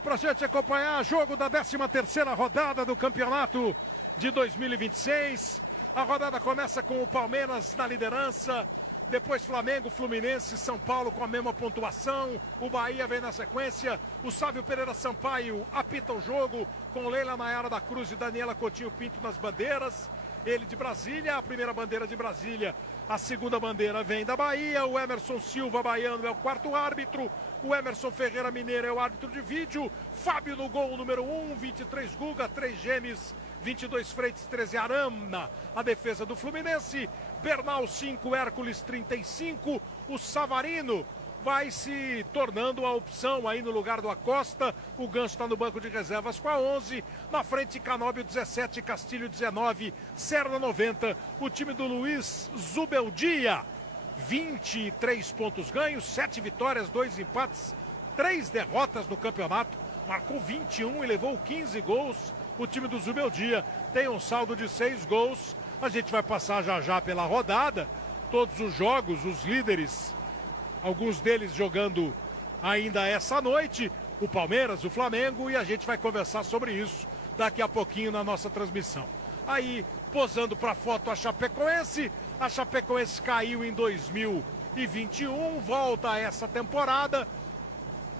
Pra gente acompanhar jogo da 13ª rodada do campeonato de 2026. A rodada começa com o Palmeiras na liderança, depois Flamengo, Fluminense, São Paulo com a mesma pontuação, o Bahia vem na sequência, o Sávio Pereira Sampaio apita o jogo com Leila Nayara da Cruz e Daniela Coutinho Pinto nas bandeiras, ele de Brasília, a primeira bandeira de Brasília, a segunda bandeira vem da Bahia, o Emerson Silva baiano é o quarto árbitro, o Emerson Ferreira Mineiro é o árbitro de vídeo, Fábio no gol número 1, 23 Guga, 3 Gemes, 22 Freitas, 13 Arana, a defesa do Fluminense, Bernal 5, Hércules 35, o Savarino vai se tornando a opção aí no lugar do Acosta, o Ganso está no banco de reservas com a 11, na frente Canóbio 17, Castilho 19, Serna 90, o time do Luiz Zubeldia, 23 pontos ganhos, 7 vitórias, 2 empates, 3 derrotas no campeonato, marcou 21 e levou 15 gols, o time do Zubeldia tem um saldo de 6 gols, a gente vai passar já pela rodada, todos os jogos, os líderes, alguns deles jogando ainda essa noite, o Palmeiras, o Flamengo, e a gente vai conversar sobre isso daqui a pouquinho na nossa transmissão. Aí, posando para foto a Chapecoense caiu em 2021, volta a essa temporada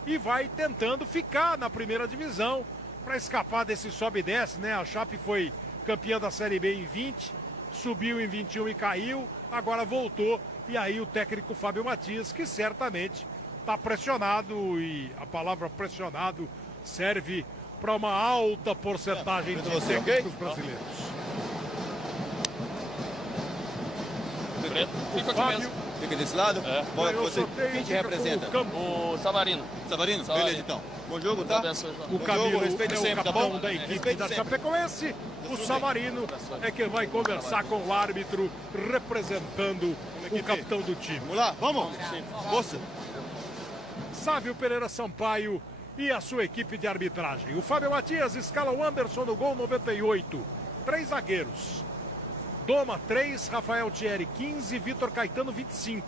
e vai tentando ficar na primeira divisão para escapar desse sobe e desce, né? A Chape foi campeã da Série B em 20, subiu em 21 e caiu, agora voltou. E aí o técnico Fábio Matias, que certamente está pressionado, e a palavra pressionado serve para uma alta porcentagem de técnicos brasileiros. Fica aqui mesmo. Fica desse lado? É. Quem te representa? O Savarino. Savarino? Beleza, então. Bom jogo, tá? O Camilo é o capitão da equipe da Chapecoense. O Savarino é quem vai conversar com o árbitro representando o capitão do time. Vamos lá, vamos! Força! Sávio Pereira Sampaio e a sua equipe de arbitragem. O Fábio Matias escala o Anderson no gol 98. 3 zagueiros. Doma 3, Rafael Thierry 15, Vitor Caetano 25.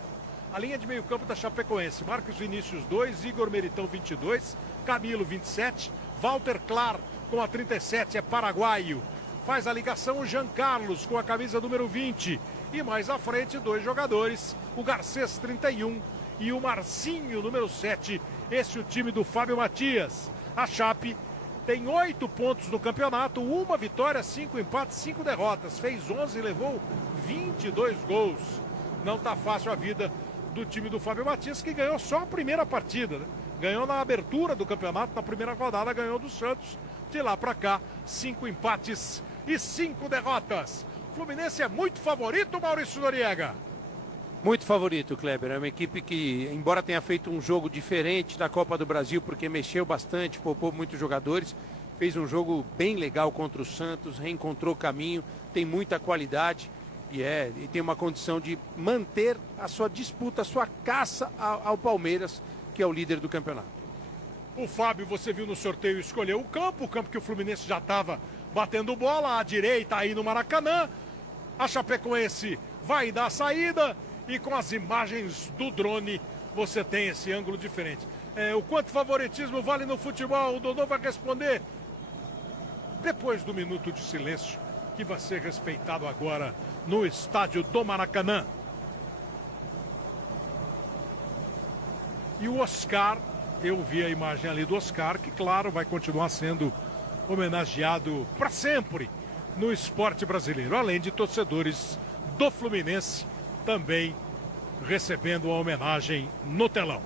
A linha de meio campo da Chapecoense, Marcos Vinícius 2, Igor Meritão 22, Camilo 27, Walter Clar com a 37, é paraguaio. Faz a ligação o Jean Carlos com a camisa número 20. E mais à frente, 2 jogadores, o Garcês 31 e o Marcinho número 7. Esse é o time do Fábio Matias. A Chape tem 8 pontos no campeonato, 1 vitória, 5 empates, 5 derrotas. Fez 11 e levou 22 gols. Não tá fácil a vida do time do Fábio Matias, que ganhou só a primeira partida, né? Ganhou na abertura do campeonato, na primeira rodada ganhou do Santos. De lá para cá, 5 empates e 5 derrotas. O Fluminense é muito favorito, Maurício Noriega. Muito favorito, Kleber. É uma equipe que, embora tenha feito um jogo diferente da Copa do Brasil, porque mexeu bastante, poupou muitos jogadores, fez um jogo bem legal contra o Santos, reencontrou o caminho, tem muita qualidade e tem uma condição de manter a sua disputa, a sua caça ao Palmeiras, que é o líder do campeonato. O Fábio, você viu no sorteio, escolheu o campo que o Fluminense já estava batendo bola, à direita aí no Maracanã. A Chapecoense vai dar a saída e com as imagens do drone você tem esse ângulo diferente. O quanto favoritismo vale no futebol? O Dodô vai responder depois do minuto de silêncio que vai ser respeitado agora no estádio do Maracanã. E o Oscar, eu vi a imagem ali do Oscar, que claro, vai continuar sendo homenageado para sempre no esporte brasileiro, além de torcedores do Fluminense também recebendo a homenagem no telão.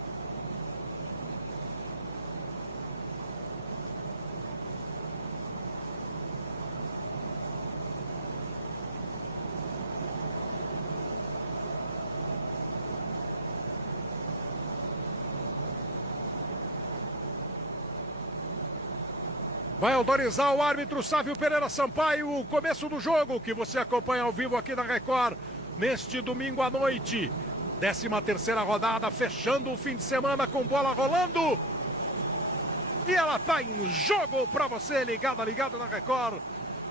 Vai autorizar o árbitro Sávio Pereira Sampaio o começo do jogo que você acompanha ao vivo aqui na Record neste domingo à noite. 13ª rodada, fechando o fim de semana com bola rolando. E ela tá em jogo para você, ligado na Record.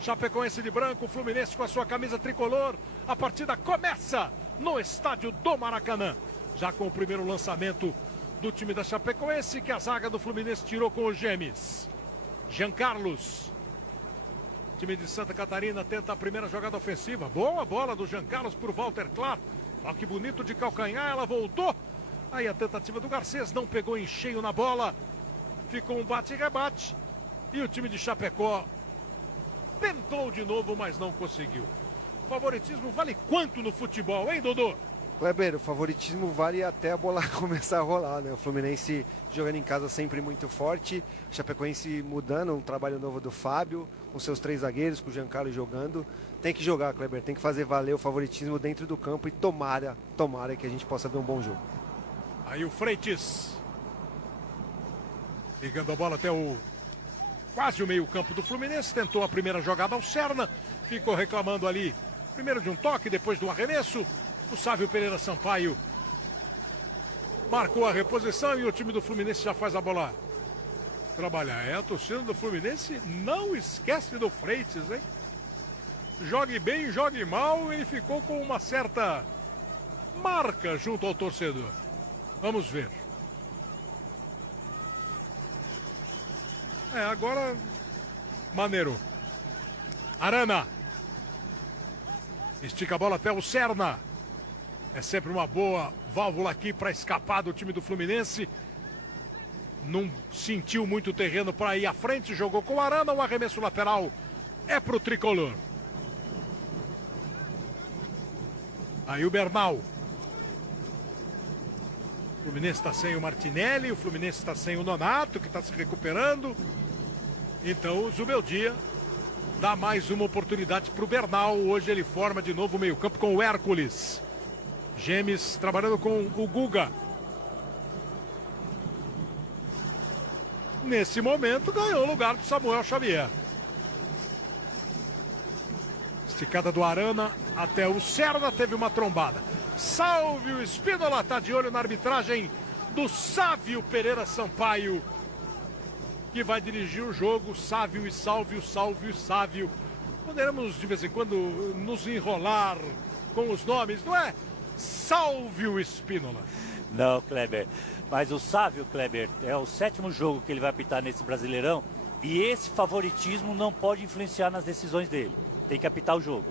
Chapecoense de branco, Fluminense com a sua camisa tricolor. A partida começa no estádio do Maracanã. Já com o primeiro lançamento do time da Chapecoense, que a zaga do Fluminense tirou com o Gemes. Jean Carlos. Time de Santa Catarina tenta a primeira jogada ofensiva. Boa bola do Jean Carlos por Walter Clark. Toque bonito de calcanhar, ela voltou. Aí a tentativa do Garcês não pegou em cheio na bola. Ficou um bate e rebate. E o time de Chapecó tentou de novo, mas não conseguiu. O favoritismo vale quanto no futebol, hein, Dodô? Kleber, o favoritismo vale até a bola começar a rolar, né? O Fluminense jogando em casa sempre muito forte, o Chapecoense mudando, um trabalho novo do Fábio, com seus 3 zagueiros, com o Giancarlo jogando. Tem que jogar, Kleber, tem que fazer valer o favoritismo dentro do campo e tomara que a gente possa ver um bom jogo. Aí o Freitas, ligando a bola até quase o meio campo do Fluminense, tentou a primeira jogada ao Serna, ficou reclamando ali, primeiro de um toque, depois do arremesso. O Sávio Pereira Sampaio marcou a reposição e o time do Fluminense já faz a bola trabalhar. A torcida do Fluminense não esquece do Freitas, hein? Jogue bem, jogue mal, ele ficou com uma certa marca junto ao torcedor. Vamos ver. Agora maneiro. Arana estica a bola até o Serna. É sempre uma boa válvula aqui para escapar do time do Fluminense. Não sentiu muito terreno para ir à frente, jogou com o Arana, o arremesso lateral é pro tricolor. Aí o Bernal. O Fluminense está sem o Martinelli, o Fluminense está sem o Nonato, que está se recuperando. Então o Zubeldia dá mais uma oportunidade para o Bernal. Hoje ele forma de novo o meio-campo com o Hércules. Gemes trabalhando com o Guga. Nesse momento ganhou o lugar do Samuel Xavier. Esticada do Arana até o Serna, teve uma trombada. Salve o Espínola, tá de olho na arbitragem do Sávio Pereira Sampaio, que vai dirigir o jogo. Sávio e Sálvio, Sálvio e Sávio. Poderemos de vez em quando nos enrolar com os nomes, não é? Sálvio Espínola. Não, Kleber. Mas o Sávio, Kleber, é o 7º jogo que ele vai apitar nesse Brasileirão. E esse favoritismo não pode influenciar nas decisões dele. Tem que apitar o jogo.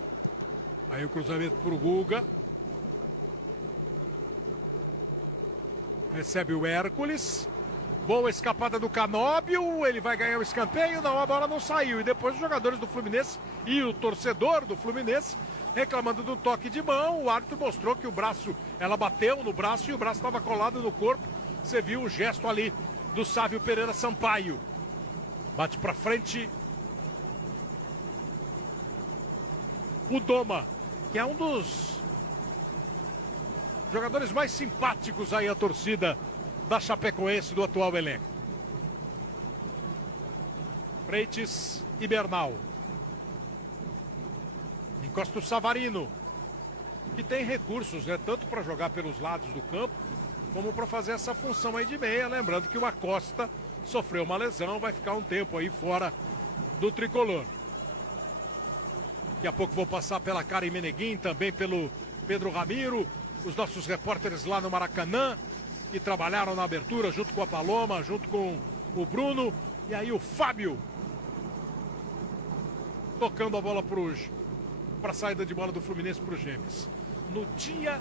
Aí o cruzamento pro Guga. Recebe o Hércules. Boa escapada do Canóbio. Ele vai ganhar o escanteio. Não, a bola não saiu. E depois os jogadores do Fluminense e o torcedor do Fluminense reclamando do toque de mão. O árbitro mostrou que o braço, ela bateu no braço e o braço estava colado no corpo. Você viu o gesto ali do Sávio Pereira Sampaio. Bate pra frente o Doma, que é um dos jogadores mais simpáticos aí, a torcida da Chapecoense, do atual elenco. Freitas e Bernal. Encosta o Savarino, que tem recursos, né? Tanto para jogar pelos lados do campo, como para fazer essa função aí de meia. Lembrando que o Acosta sofreu uma lesão, vai ficar um tempo aí fora do tricolor. Daqui a pouco vou passar pela Karen Meneguin, também pelo Pedro Ramiro, os nossos repórteres lá no Maracanã, que trabalharam na abertura junto com a Paloma, junto com o Bruno. E aí o Fábio tocando a bola para a saída de bola do Fluminense para o Gemes. No dia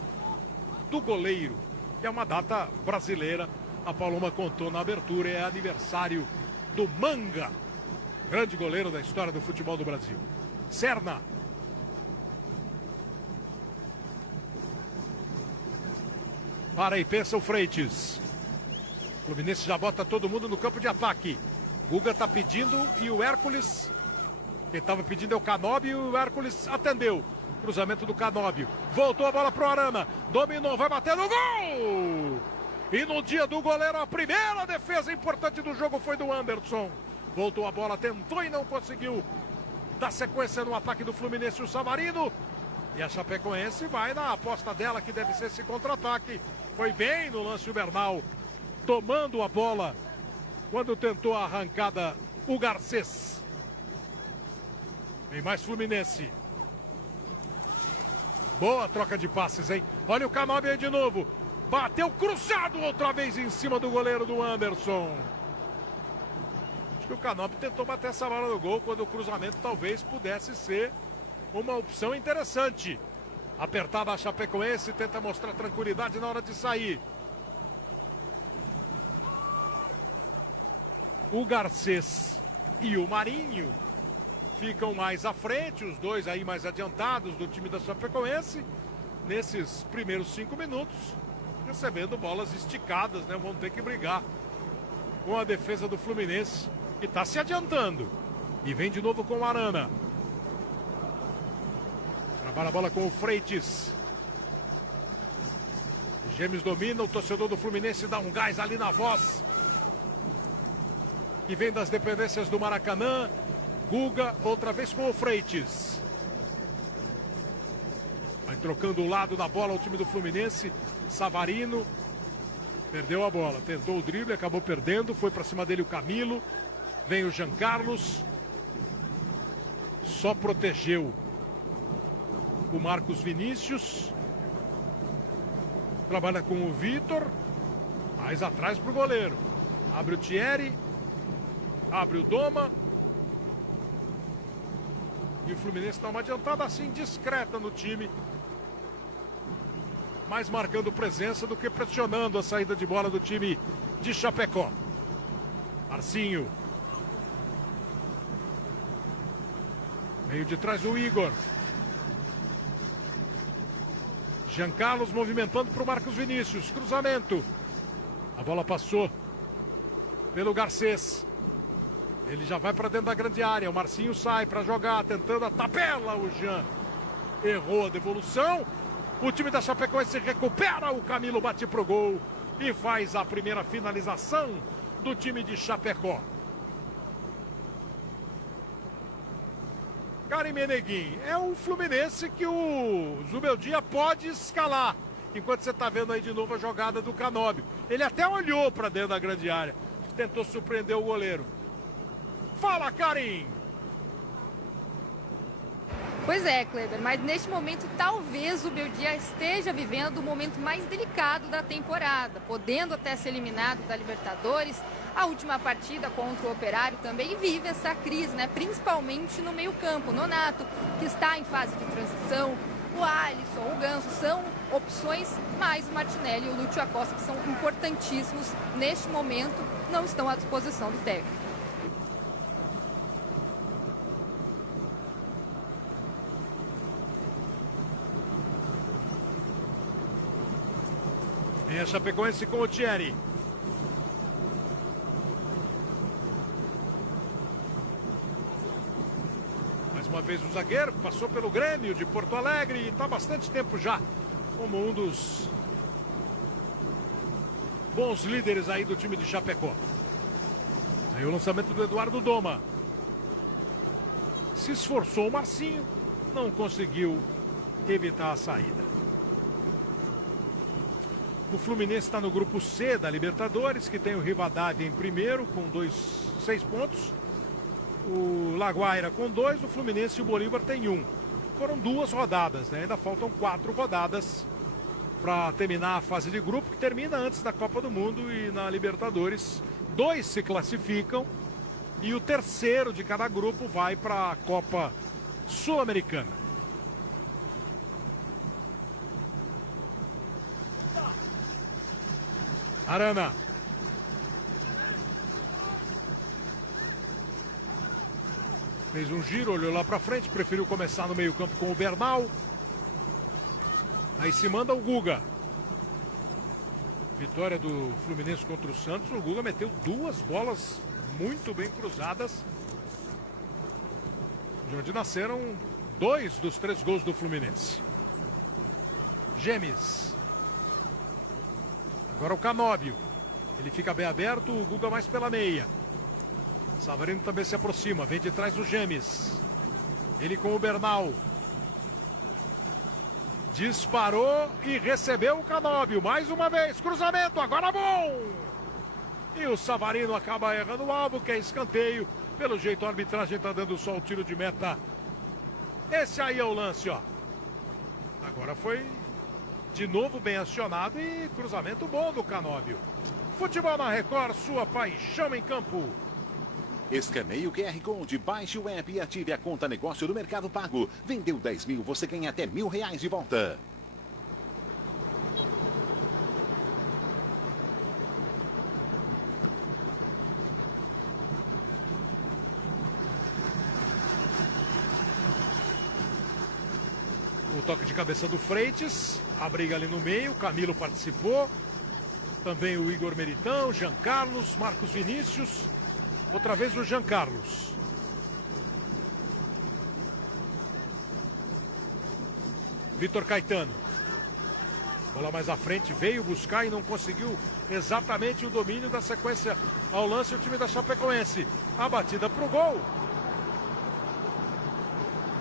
do goleiro, que é uma data brasileira, a Paloma contou na abertura, é aniversário do Manga, grande goleiro da história do futebol do Brasil. Serna. Para e pensa o Freitas. O Fluminense já bota todo mundo no campo de ataque. Guga tá pedindo e o Hércules, quem estava pedindo é o Canóbio, e o Hércules atendeu. Cruzamento do Canóbio. Voltou a bola pro Arana. Dominou, vai bater no gol! E no dia do goleiro, a primeira defesa importante do jogo foi do Anderson. Voltou a bola, tentou e não conseguiu dar sequência no ataque do Fluminense, o Savarino. E a Chapecoense vai na aposta dela, que deve ser esse contra-ataque. Foi bem no lance o Bernal, tomando a bola quando tentou a arrancada o Garcês. Vem mais Fluminense. Boa troca de passes, hein? Olha o Canóbio aí de novo. Bateu cruzado outra vez em cima do goleiro do Anderson. Acho que o Canóbio tentou bater essa bola no gol quando o cruzamento talvez pudesse ser uma opção interessante. Apertada a Chapecoense, tenta mostrar tranquilidade na hora de sair. O Garcês e o Marinho ficam mais à frente, os dois aí mais adiantados do time da Chapecoense, nesses primeiros 5 minutos, recebendo bolas esticadas, né? Vão ter que brigar com a defesa do Fluminense, que está se adiantando. E vem de novo com o Arana. Trabalha a bola com o Freitas. Os Gêmeos dominam, o torcedor do Fluminense dá um gás ali na voz. E vem das dependências do Maracanã. Guga, outra vez com o Freitas. Vai trocando o lado da bola o time do Fluminense. Savarino perdeu a bola, tentou o drible, acabou perdendo. Foi para cima dele o Camilo. Vem o Jean Carlos. Só protegeu o Marcos Vinícius. Trabalha com o Vitor. Mais atrás para o goleiro. Abre o Thierry. Abre o Doma. E o Fluminense dá uma adiantada assim discreta no time. Mais marcando presença do que pressionando a saída de bola do time de Chapecó. Marcinho. Meio de trás o Igor. Jean Carlos movimentando para o Marcos Vinícius. Cruzamento. A bola passou pelo Garcês. Ele já vai para dentro da grande área. O Marcinho sai para jogar, tentando a tabela. O Jean errou a devolução. O time da Chapecoense recupera. O Camilo bate pro gol e faz a primeira finalização do time de Chapecó. Karim Meneguin, é o Fluminense que o Zubeldia pode escalar. Enquanto você está vendo aí de novo a jogada do Canóbio. Ele até olhou para dentro da grande área. Tentou surpreender o goleiro. Fala, Karim! Pois é, Kleber, mas neste momento talvez o Beldia esteja vivendo o momento mais delicado da temporada, podendo até ser eliminado da Libertadores. A última partida contra o Operário também vive essa crise, né? Principalmente no meio-campo. Nonato, que está em fase de transição, o Alisson, o Ganso são opções, mas o Martinelli e o Lúcio Acosta, que são importantíssimos neste momento, não estão à disposição do técnico. É a Chapecoense com o Thierry. Mais uma vez o zagueiro, passou pelo Grêmio de Porto Alegre e está há bastante tempo já como um dos bons líderes aí do time de Chapecó. Aí o lançamento do Eduardo Doma. Se esforçou o Marcinho, não conseguiu evitar a saída. O Fluminense está no grupo C da Libertadores, que tem o Rivadavia em primeiro, com 6 pontos. O Laguaira com 2, o Fluminense e o Bolívar tem 1. Foram 2 rodadas, né? Ainda faltam 4 rodadas para terminar a fase de grupo, que termina antes da Copa do Mundo. E na Libertadores, 2 se classificam e o terceiro de cada grupo vai para a Copa Sul-Americana. Arana. Fez um giro, olhou lá pra frente, preferiu começar no meio-campo com o Bernal. Aí se manda o Guga. Vitória do Fluminense contra o Santos. O Guga meteu 2 bolas muito bem cruzadas, de onde nasceram 2 dos 3 gols do Fluminense. Gemes. Agora o Canóbio. Ele fica bem aberto, o Guga mais pela meia. Savarino também se aproxima, vem de trás o Gemes. Ele com o Bernal. Disparou e recebeu o Canóbio. Mais uma vez, cruzamento, agora bom! E o Savarino acaba errando o alvo, que é escanteio. Pelo jeito a arbitragem está dando só o tiro de meta. Esse aí é o lance, ó. Agora foi De novo bem acionado e cruzamento bom do Canóbio. Futebol na Record, sua paixão em campo. Escaneie o QR Code, baixe o app e ative a conta negócio do Mercado Pago. Vendeu 10 mil, você ganha até R$1.000 de volta. O toque de cabeça do Freitas, a briga ali no meio, o Camilo participou. Também o Igor Meritão, Jean Carlos, Marcos Vinícius. Outra vez o Jean Carlos. Vitor Caetano. Bola mais à frente, veio buscar e não conseguiu exatamente o domínio da sequência ao lance o time da Chapecoense. A batida para o gol.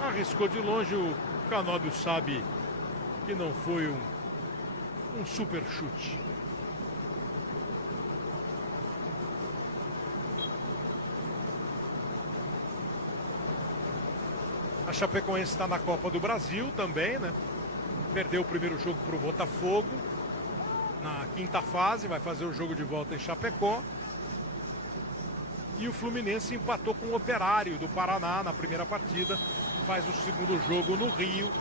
Arriscou de longe, o Canóbio sabe que não foi um super chute. A Chapecoense está na Copa do Brasil também, né? Perdeu o primeiro jogo para o Botafogo. Na quinta fase, vai fazer o jogo de volta em Chapecó. E o Fluminense empatou com o Operário do Paraná na primeira partida. Faz o segundo jogo no Rio.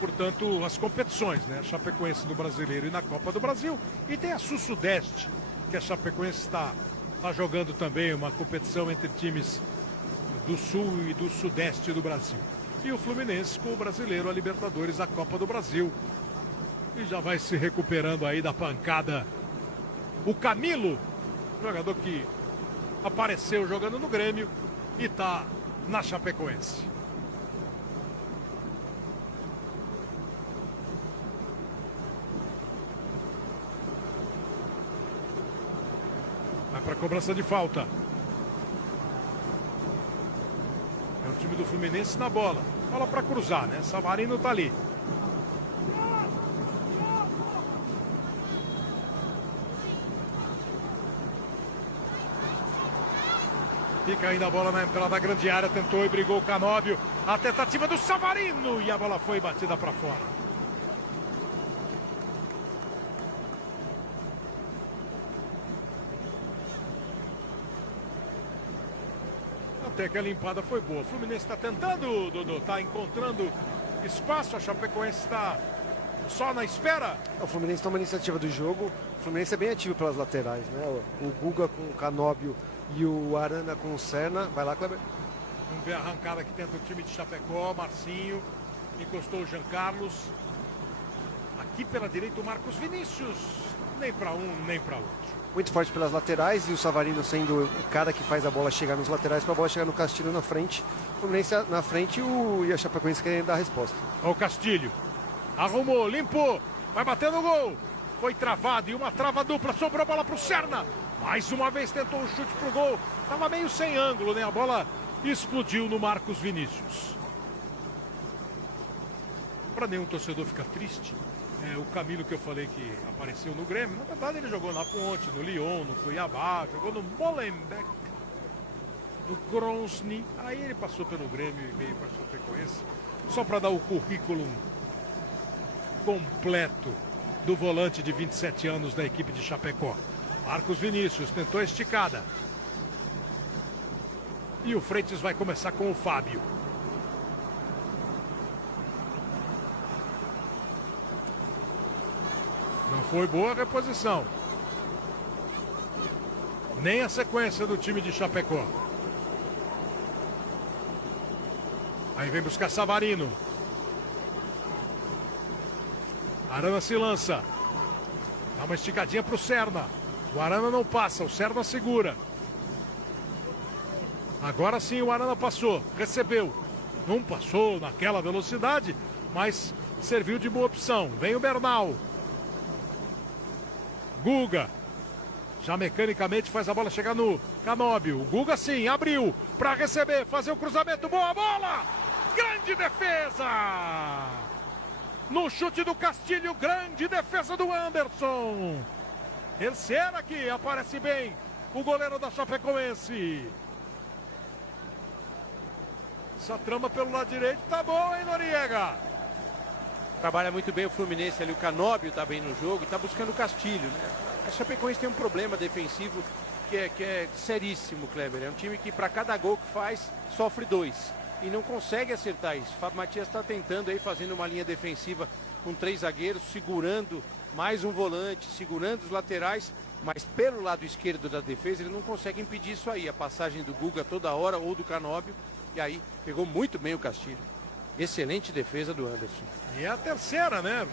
Portanto, as competições, né? A Chapecoense no Brasileiro e na Copa do Brasil. E tem a Sul-Sudeste, que a Chapecoense está jogando também uma competição entre times do Sul e do Sudeste do Brasil. E o Fluminense com o Brasileiro, a Libertadores, a Copa do Brasil. E já vai se recuperando aí da pancada o Camilo, jogador que apareceu jogando no Grêmio e está na Chapecoense. Vai para a cobrança de falta. É o time do Fluminense na bola. Bola para cruzar, né? Savarino tá ali. Fica ainda a bola na entrada da grande área. Tentou e brigou o Canóbio. A tentativa do Savarino. E a bola foi batida para fora. Até que a limpada foi boa. O Fluminense está tentando, Dodô, está encontrando espaço. A Chapecoense está só na espera. O Fluminense toma a iniciativa do jogo. O Fluminense é bem ativo pelas laterais, né? O Guga com o Canóbio e o Arana com o Serna. Vai lá, Kleber. Vamos ver a arrancada que tenta o time de Chapecó. Marcinho encostou o Jean Carlos. Aqui pela direita o Marcos Vinícius. Nem para um, nem para outro. Muito forte pelas laterais e o Savarino sendo o cara que faz a bola chegar nos laterais para a bola chegar no Castilho na frente. O Fluminense na frente e a Chapecoense querendo dar a resposta. Olha o Castilho. Arrumou, limpou. Vai bater no gol. Foi travado e uma trava dupla. Sobrou a bola para o Serna. Mais uma vez tentou um chute pro gol. Tava meio sem ângulo, né? A bola explodiu no Marcos Vinícius. Para nenhum torcedor ficar triste, o Camilo que eu falei que apareceu no Grêmio, na verdade ele jogou na Ponte, no Lyon, no Cuiabá, jogou no Molenbeek, no Grozny. Aí ele passou pelo Grêmio e veio para a Chapecoense, só para dar o currículo completo do volante de 27 anos da equipe de Chapecó. Marcos Vinícius tentou a esticada. E o Freitas vai começar com o Fábio. Não foi boa a reposição. Nem a sequência do time de Chapecó. Aí vem buscar Savarino. Arana se lança. Dá uma esticadinha para o Serna. O Arana não passa, o Serna segura. Agora sim o Arana passou, recebeu. Não passou naquela velocidade, mas serviu de boa opção. Vem o Bernal. Guga. Já mecanicamente faz a bola chegar no Canóbio. O Guga sim, abriu para receber, fazer o cruzamento. Boa bola! Grande defesa! No chute do Castilho, grande defesa do Anderson. Terceira aqui, aparece bem o goleiro da Chapecoense. Essa trama pelo lado direito tá boa, hein, Noriega? Trabalha muito bem o Fluminense ali, o Canóbio tá bem no jogo e tá buscando o Castilho, né? A Chapecoense tem um problema defensivo que é seríssimo, Kleber. É um time que para cada gol que faz, sofre 2 e não consegue acertar isso. O Fábio Matias está tentando aí, fazendo uma linha defensiva com 3 zagueiros, segurando mais um volante, segurando os laterais, mas pelo lado esquerdo da defesa ele não consegue impedir isso aí. A passagem do Guga toda hora ou do Canóbio, e aí pegou muito bem o Castilho. Excelente defesa do Anderson. E é a terceira, né?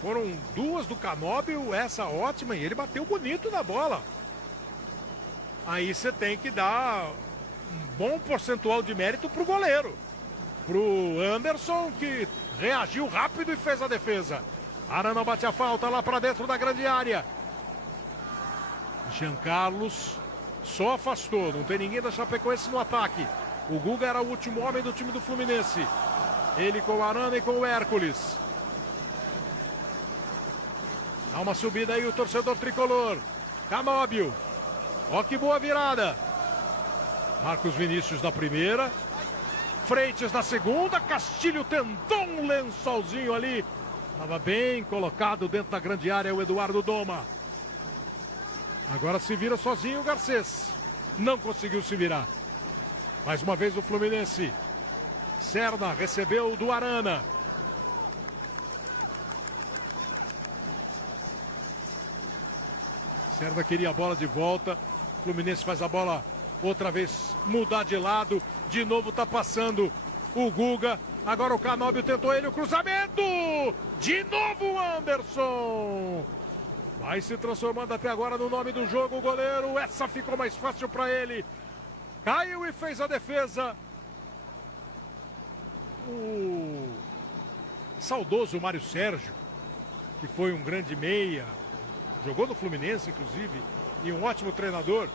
Foram 2 do Canóbio, essa ótima, e ele bateu bonito na bola. Aí você tem que dar um bom percentual de mérito pro goleiro. Pro Anderson, que reagiu rápido e fez a defesa. Arana bate a falta lá para dentro da grande área. Jean Carlos só afastou, não tem ninguém da Chapecoense no ataque. O Guga era o último homem do time do Fluminense. Ele com o Arana e com o Hércules. Dá uma subida aí o torcedor tricolor. Canóbio. Ó que boa virada. Marcos Vinícius na primeira. Freitas na segunda. Castilho tentou um lençolzinho ali. Estava bem colocado dentro da grande área o Eduardo Doma. Agora se vira sozinho o Garcês. Não conseguiu se virar. Mais uma vez o Fluminense. Serna recebeu do Arana. Serna queria a bola de volta. Fluminense faz a bola outra vez mudar de lado. De novo tá passando o Guga. Agora o Canóbio tentou ele, o cruzamento. De novo o Anderson. Vai se transformando até agora no nome do jogo o goleiro. Essa ficou mais fácil para ele. Caiu e fez a defesa. O saudoso Mário Sérgio, que foi um grande meia, jogou no Fluminense inclusive, e um ótimo treinador.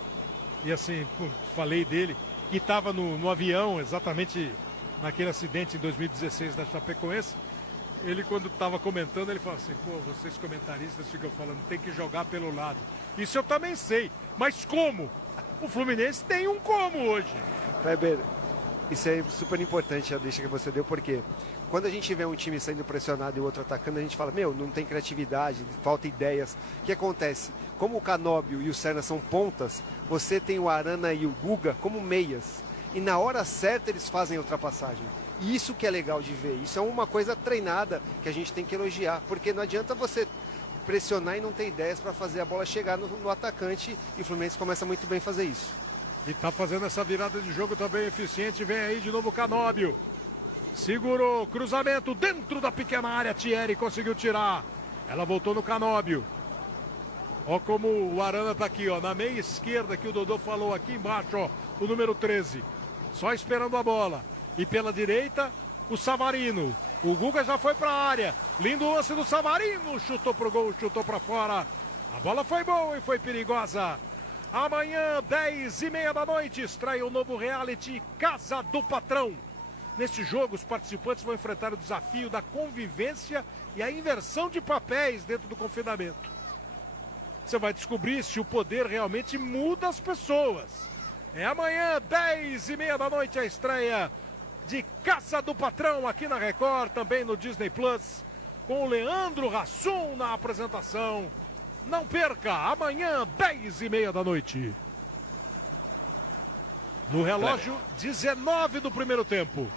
E assim, falei dele, que estava no avião exatamente naquele acidente em 2016 da Chapecoense. Ele, quando estava comentando, ele falou assim: pô, vocês comentaristas ficam falando, tem que jogar pelo lado. Isso eu também sei, mas como? O Fluminense tem um como hoje. Kleber, isso é super importante a deixa que você deu, porque quando a gente vê um time sendo pressionado e o outro atacando, a gente fala, meu, não tem criatividade, falta ideias. O que acontece? Como o Canóbio e o Serna são pontas, você tem o Arana e o Guga como meias. E na hora certa eles fazem a ultrapassagem. E isso que é legal de ver. Isso é uma coisa treinada que a gente tem que elogiar. Porque não adianta você pressionar e não ter ideias para fazer a bola chegar no atacante. E o Fluminense começa muito bem a fazer isso. E tá fazendo essa virada de jogo também eficiente. Vem aí de novo o Canóbio. Segurou, cruzamento dentro da pequena área. Thierry conseguiu tirar. Ela voltou no Canóbio. Ó como o Arana tá aqui, ó, na meia esquerda que o Dodô falou aqui embaixo, ó, o número 13. Só esperando a bola. E pela direita, o Savarino. O Guga já foi para a área. Lindo lance do Savarino. Chutou pro gol, chutou para fora. A bola foi boa e foi perigosa. Amanhã, 10h30 da noite, estreia o novo reality Casa do Patrão. Neste jogo, os participantes vão enfrentar o desafio da convivência e a inversão de papéis dentro do confinamento. Você vai descobrir se o poder realmente muda as pessoas. É amanhã, 10h30 da noite, a estreia de Casa do Patrão aqui na Record, também no Disney Plus, com o Leandro Hassum na apresentação. Não perca, amanhã, 10h30 da noite. No relógio, 19 do primeiro tempo.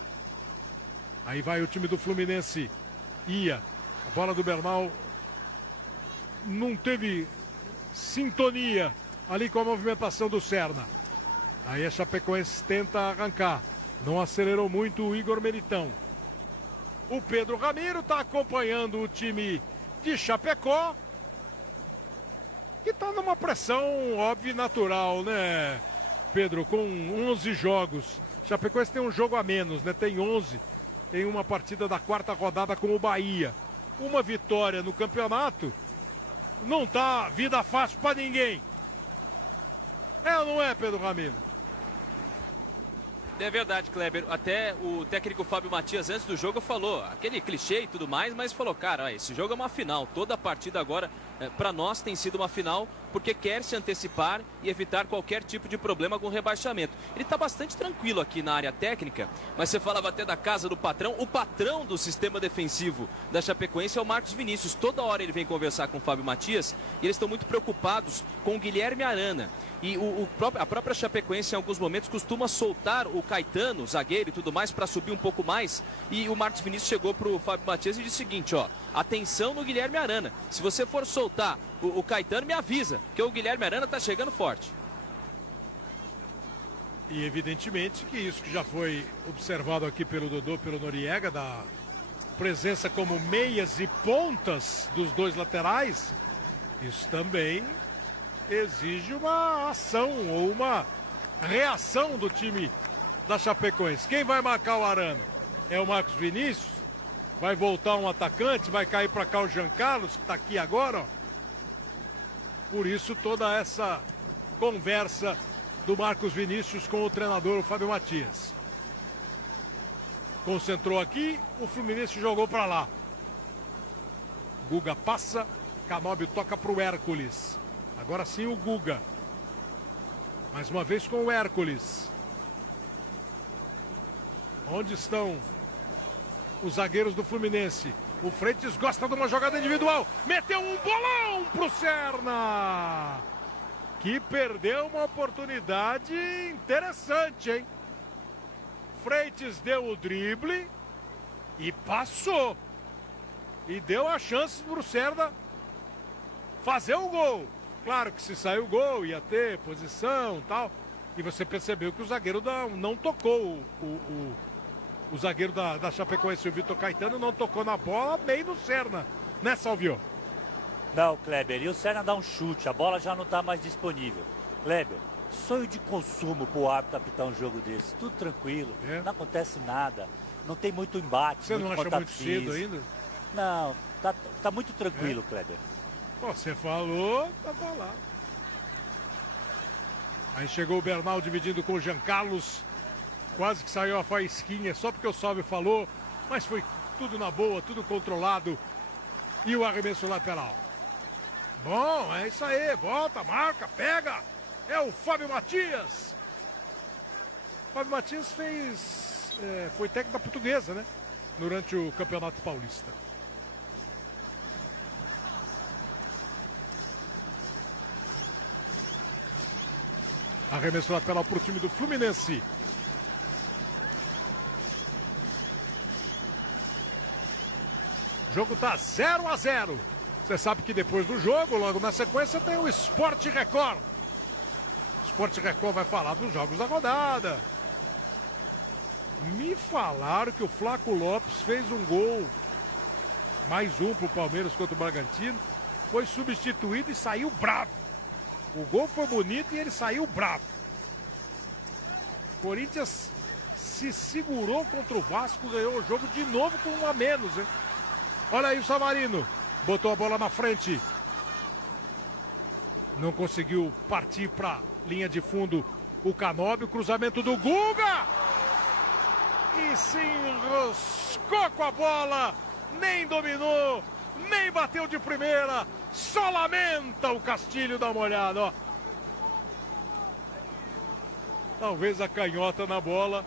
Aí vai o time do Fluminense. Ia. A bola do Bernal não teve sintonia ali com a movimentação do Serna. Aí a Chapecoense tenta arrancar. Não acelerou muito o Igor Meritão. O Pedro Ramiro está acompanhando o time de Chapecó, que está numa pressão óbvia e natural, né, Pedro? Com 11 jogos. Chapecoense tem um jogo a menos, né? Tem 11. Tem uma partida da quarta rodada com o Bahia. Uma vitória no campeonato não tá vida fácil para ninguém. É ou não é, Pedro Ramiro? É verdade, Kleber. Até o técnico Fábio Matias, antes do jogo, falou aquele clichê e tudo mais, mas falou, cara, esse jogo é uma final. Toda partida agora para nós tem sido uma final porque quer se antecipar e evitar qualquer tipo de problema com rebaixamento. Ele está bastante tranquilo aqui na área técnica, mas você falava até da casa do patrão. O patrão do sistema defensivo da Chapecoense é o Marcos Vinícius. Toda hora ele vem conversar com o Fábio Matias e eles estão muito preocupados com o Guilherme Arana. E a própria Chapecoense, em alguns momentos, costuma soltar o Caetano, zagueiro e tudo mais, para subir um pouco mais. E o Marcos Vinícius chegou para o Fábio Matias e disse o seguinte, ó, atenção no Guilherme Arana. Se você for soltar o Caetano, me avisa, que o Guilherme Arana está chegando forte. E evidentemente que isso que já foi observado aqui pelo Dodô, pelo Noriega, da presença como meias e pontas dos dois laterais, isso também exige uma ação ou uma reação do time da Chapecoense. Quem vai marcar o Arana? É o Marcos Vinícius? Vai voltar um atacante? Vai cair para cá o Jean Carlos, que está aqui agora, ó. Por isso toda essa conversa do Marcos Vinícius com o treinador, o Fábio Matias. Concentrou aqui, o Fluminense jogou para lá. Guga passa, Canóbio toca para o Hércules. Agora sim o Guga. Mais uma vez com o Hércules. Onde estão os zagueiros do Fluminense? O Freitas gosta de uma jogada individual. Meteu um bolão pro Serna, que perdeu uma oportunidade interessante, hein? Freitas deu o drible e passou. E deu a chance pro Serna fazer o gol. Claro que se saiu o gol, ia ter posição e tal. E você percebeu que o zagueiro não tocou. O zagueiro da Chapecoense, o Vitor Caetano, não tocou na bola, nem no Serna. Né, Salvio? Não, Kleber. E o Serna dá um chute, a bola já não está mais disponível. Kleber, sonho de consumo pro árbitro apitar um jogo desse. Tudo tranquilo, não acontece nada. Não tem muito embate, você não acha muito cedo ainda? Não, tá muito tranquilo, Kleber. Você falou, tá falado. Aí chegou o Bernal dividindo com o Jean Carlos. Quase que saiu a faísquinha, só porque o Salve falou. Mas foi tudo na boa, tudo controlado. E o arremesso lateral. Bom, é isso aí. Volta, marca, pega. É o Fábio Matias. Fábio Matias foi técnico da Portuguesa, né? Durante o Campeonato Paulista. Arremesso lateral para o time do Fluminense. O jogo tá 0-0. Você sabe que depois do jogo, logo na sequência, tem o Sport Record. O Sport Record vai falar dos jogos da rodada. Me falaram que o Flaco Lopes fez um gol. Mais um pro Palmeiras contra o Bragantino. Foi substituído e saiu bravo. O gol foi bonito e ele saiu bravo. Corinthians se segurou contra o Vasco, ganhou o jogo de novo com um a menos, hein? Olha aí o Savarino, botou a bola na frente. Não conseguiu partir para linha de fundo o Canóbio, cruzamento do Guga. E se enroscou com a bola, nem dominou, nem bateu de primeira. Só lamenta o Castilho, dá uma olhada, ó. Talvez a canhota na bola.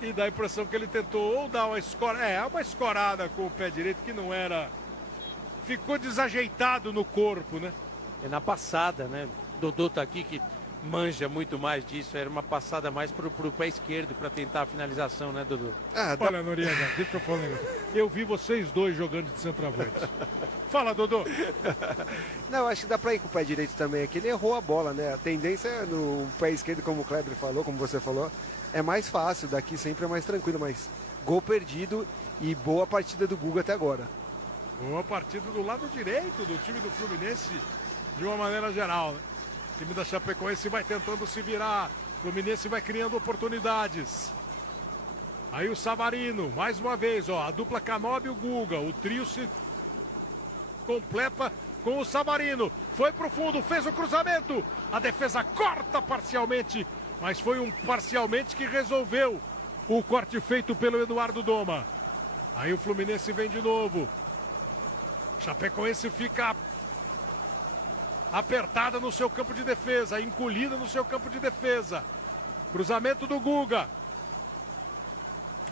E dá a impressão que ele tentou ou dar uma escorada com o pé direito que não era. Ficou desajeitado no corpo, né? É na passada, né? Dodô tá aqui que manja muito mais disso. Era uma passada mais pro pé esquerdo para tentar a finalização, né, Dodô? Olha, Noriega, deixa eu falar um negócio. Eu vi vocês dois jogando de centroavante. Fala, Dodô. Não, acho que dá pra ir com o pé direito também. Aqui ele errou a bola, né? A tendência é no pé esquerdo, como o Kleber falou, como você falou, é mais fácil, daqui sempre é mais tranquilo, mas gol perdido e boa partida do Guga até agora. Boa partida do lado direito do time do Fluminense, de uma maneira geral, né? O time da Chapecoense vai tentando se virar, o Fluminense vai criando oportunidades. Aí o Savarino, mais uma vez, ó, a dupla Canóbio e o Guga, o trio se completa com o Savarino, foi pro fundo, fez o cruzamento, a defesa corta parcialmente, mas foi um parcialmente que resolveu o corte feito pelo Eduardo Doma. Aí o Fluminense vem de novo. Chapecoense fica apertada no seu campo de defesa, encolhida no seu campo de defesa. Cruzamento do Guga.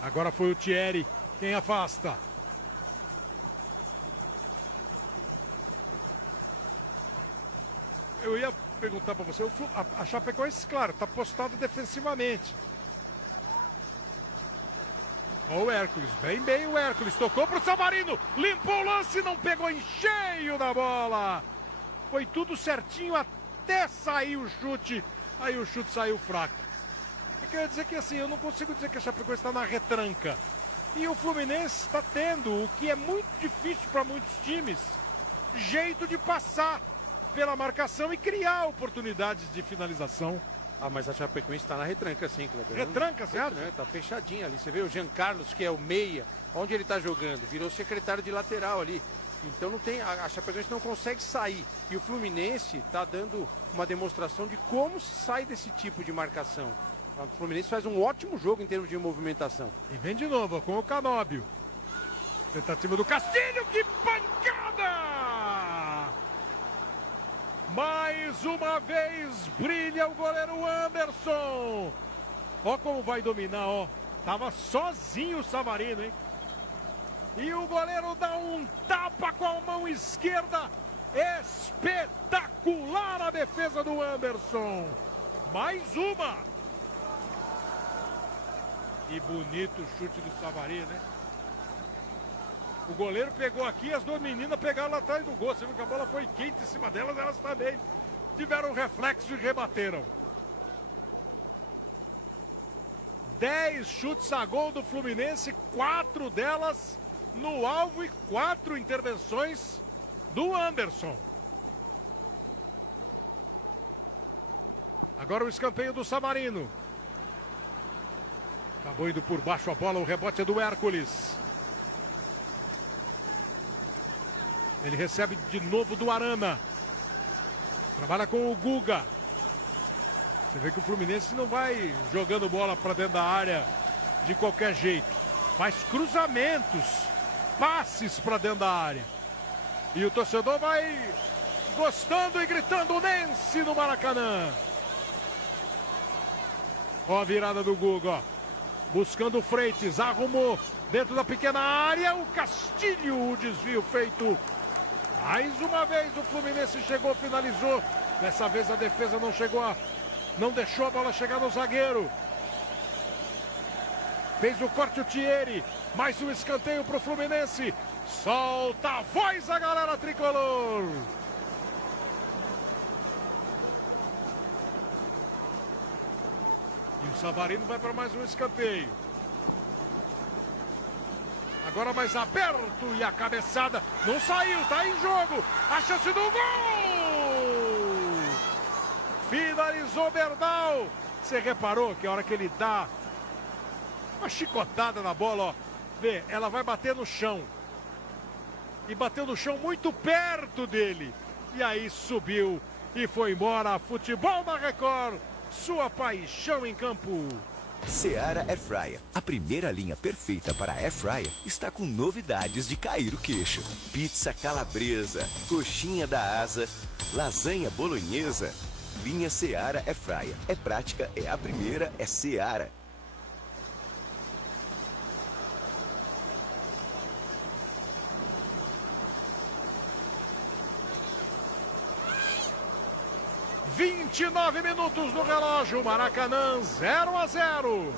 Agora foi o Thierry quem afasta. Eu ia perguntar para você, a Chapecoense, claro, está postado defensivamente. Olha o Hércules, bem o Hércules, tocou pro Savarino, limpou o lance, não pegou em cheio na bola. Foi tudo certinho até sair o chute, aí o chute saiu fraco. Eu quero dizer que assim, eu não consigo dizer que a Chapecoense está na retranca. E o Fluminense está tendo, o que é muito difícil para muitos times, jeito de passar pela marcação e criar oportunidades de finalização. Ah, mas a Chapecoense está na retranca, sim, Kleber. Retranca, você acha? Tá fechadinho ali. Você vê o Jean Carlos, que é o meia, onde ele está jogando? Virou secretário de lateral ali. Então não tem, a Chapecoense não consegue sair. E o Fluminense está dando uma demonstração de como se sai desse tipo de marcação. O Fluminense faz um ótimo jogo em termos de movimentação. E vem de novo com o Canóbio. Tentativa do Castilho, que pancada! Mais uma vez brilha o goleiro Anderson. Ó como vai dominar, ó. Tava sozinho o Savarino, hein? E o goleiro dá um tapa com a mão esquerda. Espetacular a defesa do Anderson. Mais uma. E bonito o chute do Savarino, né? O goleiro pegou aqui, as duas meninas pegaram lá atrás do gol. Você viu que a bola foi quente em cima delas, elas também tiveram reflexo e rebateram. 10 chutes a gol do Fluminense, 4 delas no alvo e 4 intervenções do Anderson. Agora o escanteio do Savarino. Acabou indo por baixo a bola, o rebote é do Hércules. Ele recebe de novo do Arana. Trabalha com o Guga. Você vê que o Fluminense não vai jogando bola para dentro da área de qualquer jeito. Faz cruzamentos, passes para dentro da área. E o torcedor vai gostando e gritando Nense no Maracanã. Ó a virada do Guga, ó. Buscando o Freitas, arrumou dentro da pequena área. O Castilho, o desvio feito. Mais uma vez o Fluminense chegou, finalizou. Dessa vez a defesa não chegou, não deixou a bola chegar no zagueiro. Fez o corte o Thierry. Mais um escanteio para o Fluminense. Solta a voz a galera tricolor. E o Savarino vai para mais um escanteio. Agora mais aberto e a cabeçada não saiu, tá em jogo. A chance do gol! Finalizou Bernal. Você reparou que a hora que ele dá uma chicotada na bola, ó, vê, ela vai bater no chão. E bateu no chão muito perto dele. E aí subiu e foi embora. Futebol da Record, sua paixão em campo. Seara Air Fryer, a primeira linha perfeita para Air Fryer, está com novidades de cair o queixo. Pizza calabresa, coxinha da asa, lasanha bolonhesa. Linha Seara Air Fryer. É prática, é a primeira, é Seara. (29 minutos no relógio), Maracanã 0-0.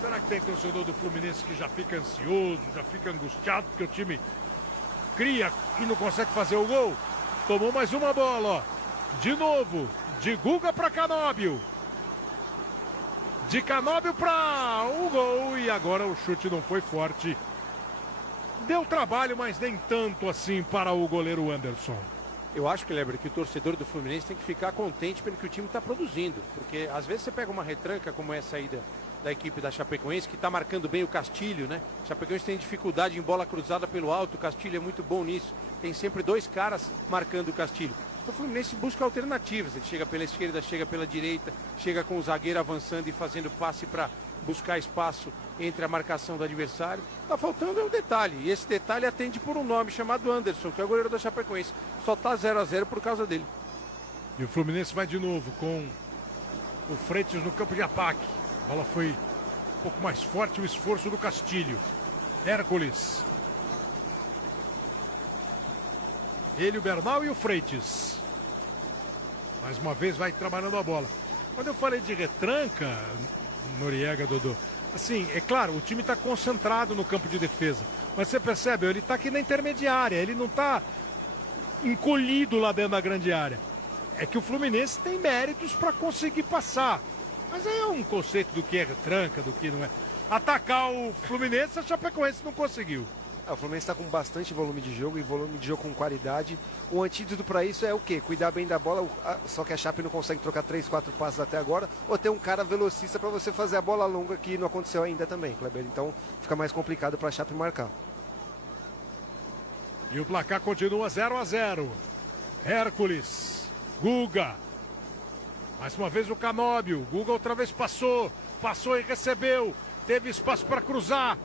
Será que tem torcedor do Fluminense que já fica ansioso, já fica angustiado porque o time cria e não consegue fazer o gol? Tomou mais uma bola, ó. De novo, de Guga para Canóbio. De Canóbio para o gol e agora o chute não foi forte. Deu trabalho, mas nem tanto assim para o goleiro Anderson. Eu acho, Kleber, que o torcedor do Fluminense tem que ficar contente pelo que o time está produzindo. Porque às vezes você pega uma retranca como essa aí da equipe da Chapecoense, que está marcando bem o Castilho, né? A Chapecoense tem dificuldade em bola cruzada pelo alto, o Castilho é muito bom nisso. Tem sempre dois caras marcando o Castilho. O Fluminense busca alternativas, ele chega pela esquerda, chega pela direita, chega com o zagueiro avançando e fazendo passe para buscar espaço entre a marcação do adversário. Tá faltando um detalhe, e esse detalhe atende por um nome chamado Anderson, que é o goleiro da Chapecoense. Só tá 0-0 por causa dele. E o Fluminense vai de novo com o Freitas no campo de ataque. A bola foi um pouco mais forte, o esforço do Castilho. Hércules. Ele, o Bernal e o Freitas. Mais uma vez vai trabalhando a bola. Quando eu falei de retranca, Noriega, Dodô, assim, é claro, o time está concentrado no campo de defesa. Mas você percebe, ele está aqui na intermediária, ele não está encolhido lá dentro da grande área. É que o Fluminense tem méritos para conseguir passar. Mas aí é um conceito do que é retranca, do que não é. Atacar o Fluminense, a Chapecoense não conseguiu. O Fluminense está com bastante volume de jogo e volume de jogo com qualidade. O antídoto para isso é o quê? Cuidar bem da bola, só que a Chape não consegue trocar 3, 4 passos até agora, ou ter um cara velocista para você fazer a bola longa, que não aconteceu ainda também, Kleber. Então fica mais complicado para a Chape marcar. E o placar continua 0-0. Hércules, Guga. Mais uma vez o Canóbio. Guga outra vez passou e recebeu. Teve espaço para cruzar.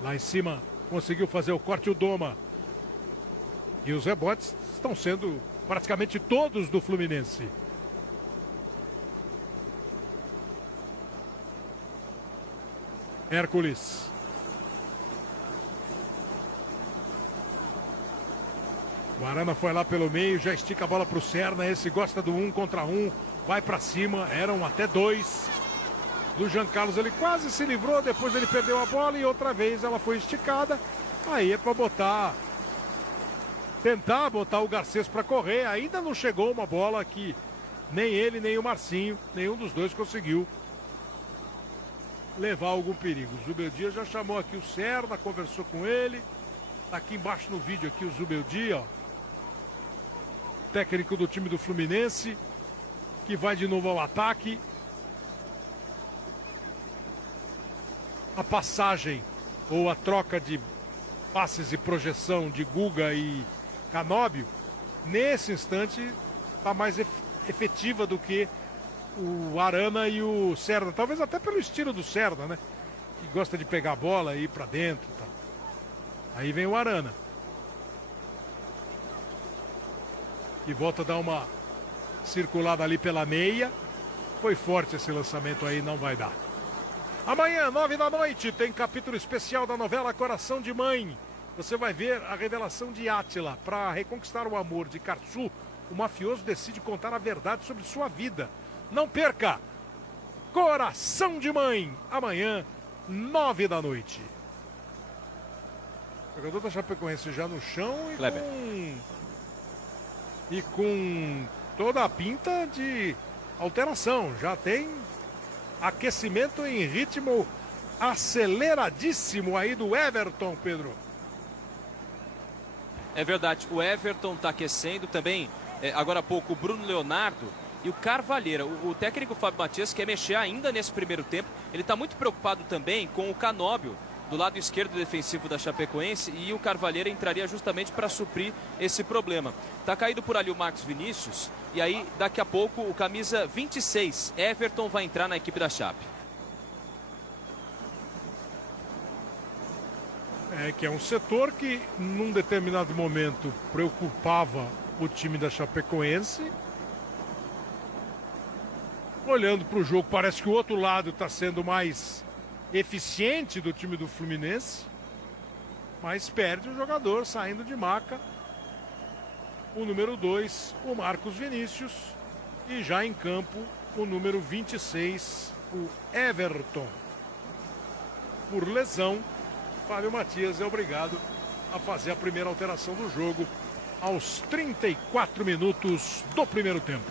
Lá em cima conseguiu fazer o corte o Doma. E os rebotes estão sendo praticamente todos do Fluminense. Hércules. O Arana foi lá pelo meio, já estica a bola para o Serna. Esse gosta do 1 contra 1, vai para cima. Eram até 2. Do Jean Carlos, ele quase se livrou, depois ele perdeu a bola e outra vez ela foi esticada. Aí é para tentar botar o Garcês para correr. Ainda não chegou uma bola que nem ele, nem o Marcinho, nenhum dos dois conseguiu levar algum perigo. O Zubeldia já chamou aqui o Serna, conversou com ele. Tá aqui embaixo no vídeo aqui o Zubeldia, ó. Técnico do time do Fluminense, que vai de novo ao ataque. A passagem ou a troca de passes e projeção de Guga e Canóbio, nesse instante, está mais efetiva do que o Arana e o Serna. Talvez até pelo estilo do Serna, né? Que gosta de pegar a bola e ir para dentro. Tá? Aí vem o Arana. E volta a dar uma circulada ali pela meia. Foi forte esse lançamento aí, não vai dar. Amanhã, 21h, tem capítulo especial da novela Coração de Mãe. Você vai ver a revelação de Átila. Para reconquistar o amor de Karsu, o mafioso decide contar a verdade sobre sua vida. Não perca! Coração de Mãe, amanhã, 21h. O jogador da Chapecoense já no chão e com toda a pinta de alteração. Já tem aquecimento em ritmo aceleradíssimo aí do Everton, Pedro. É verdade, o Everton está aquecendo também, agora há pouco, o Bruno Leonardo e o Carvalheira. O técnico Fábio Matias quer mexer ainda nesse primeiro tempo. Ele está muito preocupado também com o Canóbio, do lado esquerdo defensivo da Chapecoense, e o Carvalheira entraria justamente para suprir esse problema. Tá caído por ali o Marcos Vinícius, e aí daqui a pouco o camisa 26, Everton, vai entrar na equipe da Chape. Que é um setor que num determinado momento preocupava o time da Chapecoense. Olhando para o jogo, parece que o outro lado está sendo mais eficiente do time do Fluminense, mas perde o jogador saindo de maca, o número 2, o Marcos Vinícius, e já em campo o número 26, o Everton. Por lesão, Fábio Matias é obrigado a fazer a primeira alteração do jogo aos 34 minutos do primeiro tempo.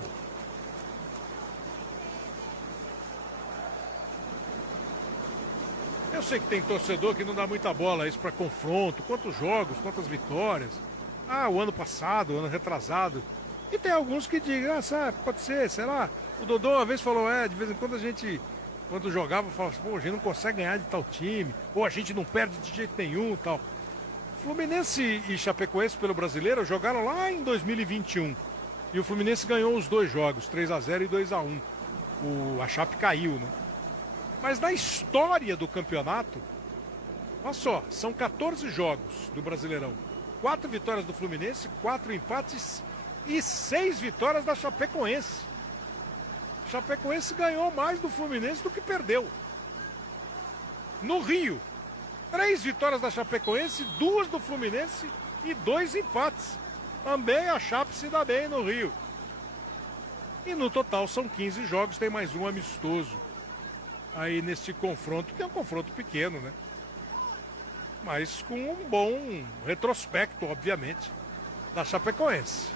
Eu sei que tem torcedor que não dá muita bola isso para confronto, quantos jogos, quantas vitórias. O ano passado, o ano retrasado. E tem alguns que digam, sabe, pode ser, será? O Dodô uma vez falou, de vez em quando a gente, quando jogava, falava assim, pô, a gente não consegue ganhar de tal time, ou a gente não perde de jeito nenhum, tal. Fluminense e Chapecoense pelo Brasileiro jogaram lá em 2021. E o Fluminense ganhou os 2 jogos, 3-0 e 2-1. A Chape caiu, né? Mas na história do campeonato, olha só, são 14 jogos do Brasileirão. 4 vitórias do Fluminense, 4 empates e 6 vitórias da Chapecoense. Chapecoense ganhou mais do Fluminense do que perdeu. No Rio, 3 vitórias da Chapecoense, 2 do Fluminense e 2 empates. Também a Chape se dá bem no Rio. E no total são 15 jogos, tem mais um amistoso aí neste confronto, que é um confronto pequeno, né? Mas com um bom retrospecto, obviamente, da Chapecoense.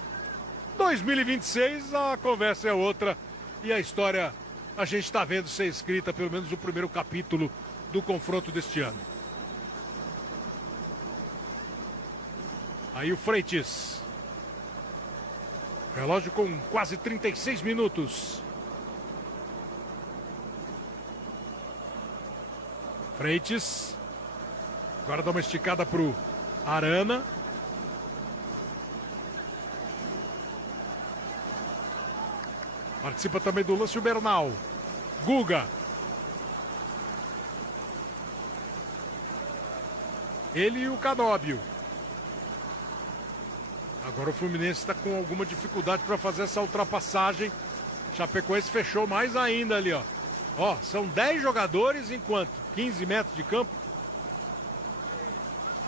2026 a conversa é outra e a história a gente está vendo ser escrita, pelo menos o primeiro capítulo do confronto deste ano. Aí o Freitas. Relógio com quase 36 minutos. Freitas. Agora dá uma esticada pro Arana. Participa também do lance o Bernal. Guga. Ele e o Canóbio. Agora o Fluminense está com alguma dificuldade para fazer essa ultrapassagem. Chapecoense fechou mais ainda ali, ó. Ó, são 10 jogadores em quanto? 15 metros de campo.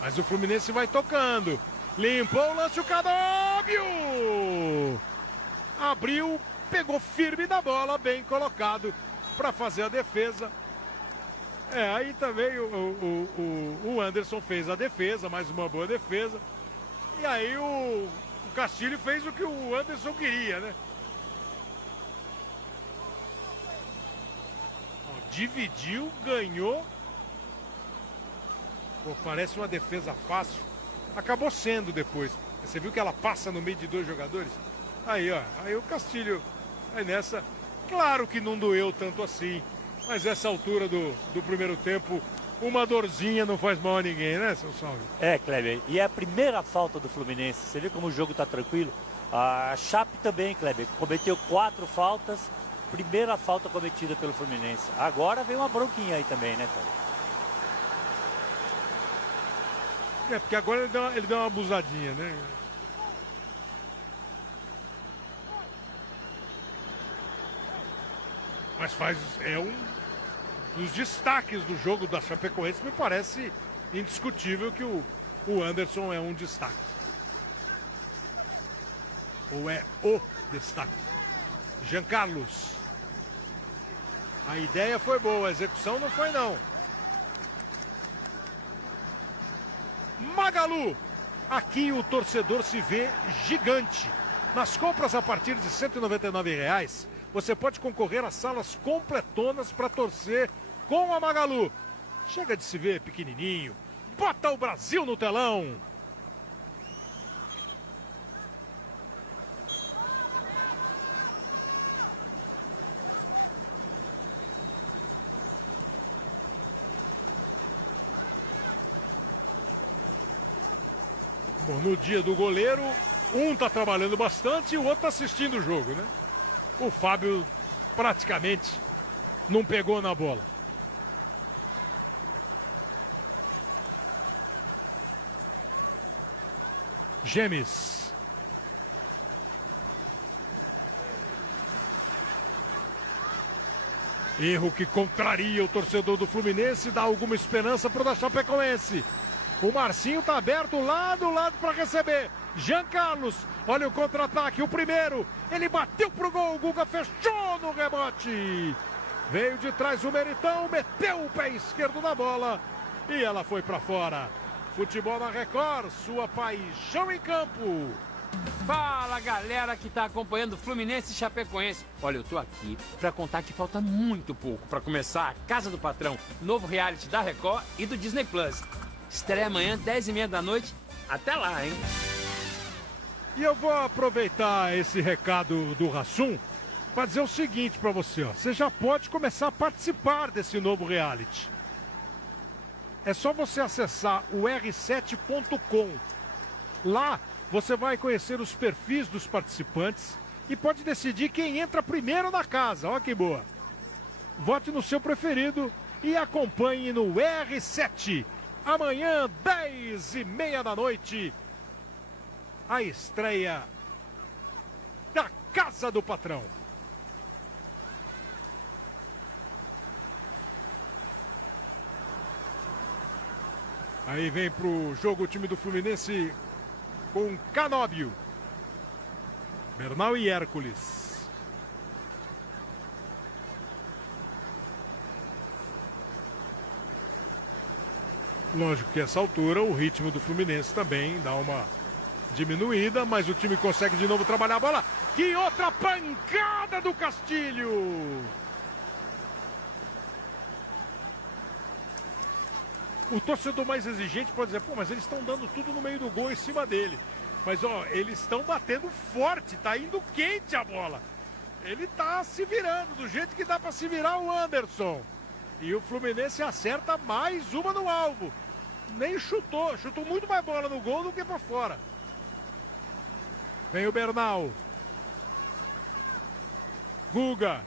Mas o Fluminense vai tocando. Limpou o lance o Canóbio. Abriu, pegou firme na bola, bem colocado para fazer a defesa. Aí também o Anderson fez a defesa, mais uma boa defesa. E aí o Castilho fez o que o Anderson queria, né? Ó, dividiu, ganhou. Pô, parece uma defesa fácil. Acabou sendo depois. Você viu que ela passa no meio de 2 jogadores? Aí, ó. Aí o Castilho, aí nessa, claro que não doeu tanto assim. Mas essa altura do primeiro tempo, uma dorzinha não faz mal a ninguém, né, seu Salve? Kleber, e é a primeira falta do Fluminense. Você vê como o jogo tá tranquilo? A Chape também, Kleber, cometeu 4 faltas. Primeira falta cometida pelo Fluminense. Agora vem uma bronquinha aí também, né, Kleber? Porque agora ele deu uma abusadinha, né? Mas é um dos destaques do jogo da Chapecoense. Me parece indiscutível que o Anderson é um destaque. Ou é o destaque. Jean Carlos. A ideia foi boa, a execução não foi não. Magalu. Aqui o torcedor se vê gigante. Nas compras a partir de R$ 199,00, você pode concorrer a salas completonas para torcer com a Magalu. Chega de se ver pequenininho. Bota o Brasil no telão. Bom, no dia do goleiro, um tá trabalhando bastante e o outro tá assistindo o jogo, né? O Fábio praticamente não pegou na bola. Gemes. Erro que contraria o torcedor do Fluminense, dá alguma esperança para o da Chapecoense. O Marcinho tá aberto lá do lado para receber. Jean Carlos, olha o contra-ataque, o primeiro. Ele bateu pro gol, o Guga fechou no rebote. Veio de trás o Meritão, meteu o pé esquerdo na bola e ela foi para fora. Futebol na Record, sua paixão em campo. Fala, galera que tá acompanhando Fluminense e Chapecoense. Olha, eu tô aqui pra contar que falta muito pouco pra começar a Casa do Patrão, novo reality da Record e do Disney Plus. Estreia amanhã, 10h30 da noite. Até lá, hein? E eu vou aproveitar esse recado do Rassum para dizer o seguinte para você, ó. Você já pode começar a participar desse novo reality. É só você acessar o r7.com. Lá você vai conhecer os perfis dos participantes e pode decidir quem entra primeiro na casa. Olha que boa. Vote no seu preferido e acompanhe no R7. Amanhã, 10h30 da noite, a estreia da Casa do Patrão. Aí vem pro jogo o time do Fluminense com Canóbio, Bernal e Hércules. Lógico que essa altura o ritmo do Fluminense também dá uma diminuída, mas o time consegue de novo trabalhar a bola. Que outra pancada do Castilho! O torcedor mais exigente pode dizer, pô, mas eles estão dando tudo no meio do gol em cima dele. Mas, ó, eles estão batendo forte, tá indo quente a bola. Ele tá se virando, do jeito que dá pra se virar o Anderson. E o Fluminense acerta mais uma no alvo. Nem chutou, chutou muito mais bola no gol do que pra fora. Vem o Bernal. Guga.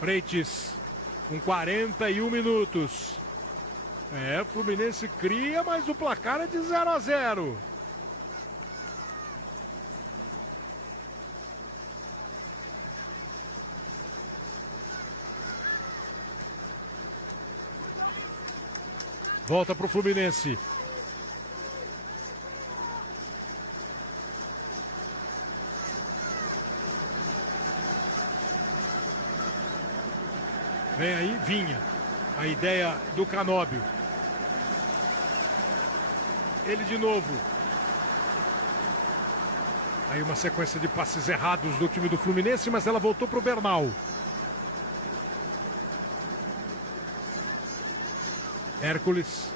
Freitas com 41 minutos. O Fluminense cria, mas o placar é de 0-0. Volta pro Fluminense. Vem aí, Vinha. A ideia do Canóbio. Ele de novo. Aí uma sequência de passes errados do time do Fluminense, mas ela voltou pro Bernal. Hércules.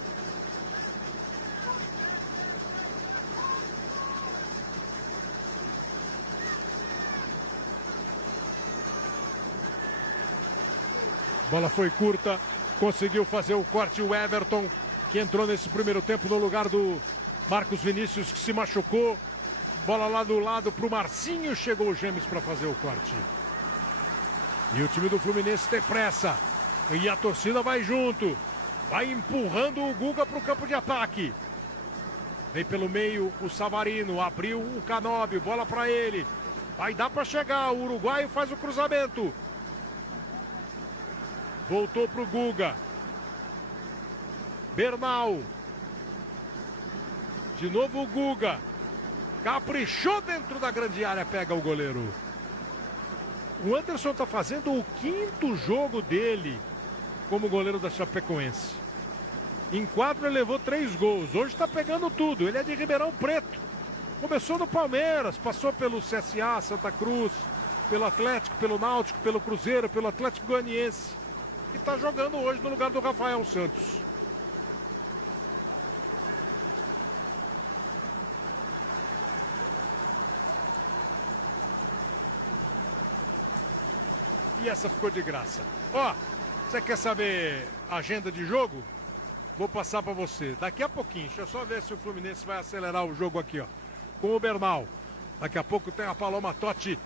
Bola foi curta, conseguiu fazer o corte o Everton, que entrou nesse primeiro tempo no lugar do Marcos Vinícius, que se machucou. Bola lá do lado pro Marcinho, chegou o Gêmeos para fazer o corte. E o time do Fluminense tem pressa, e a torcida vai junto. Vai empurrando o Guga para o campo de ataque. Vem pelo meio o Savarino, abriu o Canóbio, bola para ele. Vai dar para chegar, o uruguaio faz o cruzamento. Voltou para o Guga. Bernal. De novo o Guga. Caprichou dentro da grande área, pega o goleiro. O Anderson está fazendo o 5º jogo dele como goleiro da Chapecoense. Em 4 ele levou 3 gols. Hoje está pegando tudo. Ele é de Ribeirão Preto. Começou no Palmeiras, passou pelo CSA, Santa Cruz, pelo Atlético, pelo Náutico, pelo Cruzeiro, pelo Atlético Goianiense. E está jogando hoje no lugar do Rafael Santos. E essa ficou de graça. Ó, você quer saber a agenda de jogo? Vou passar para você. Daqui a pouquinho, deixa eu só ver se o Fluminense vai acelerar o jogo aqui, ó. Com o Bernal. Daqui a pouco tem a Paloma Totti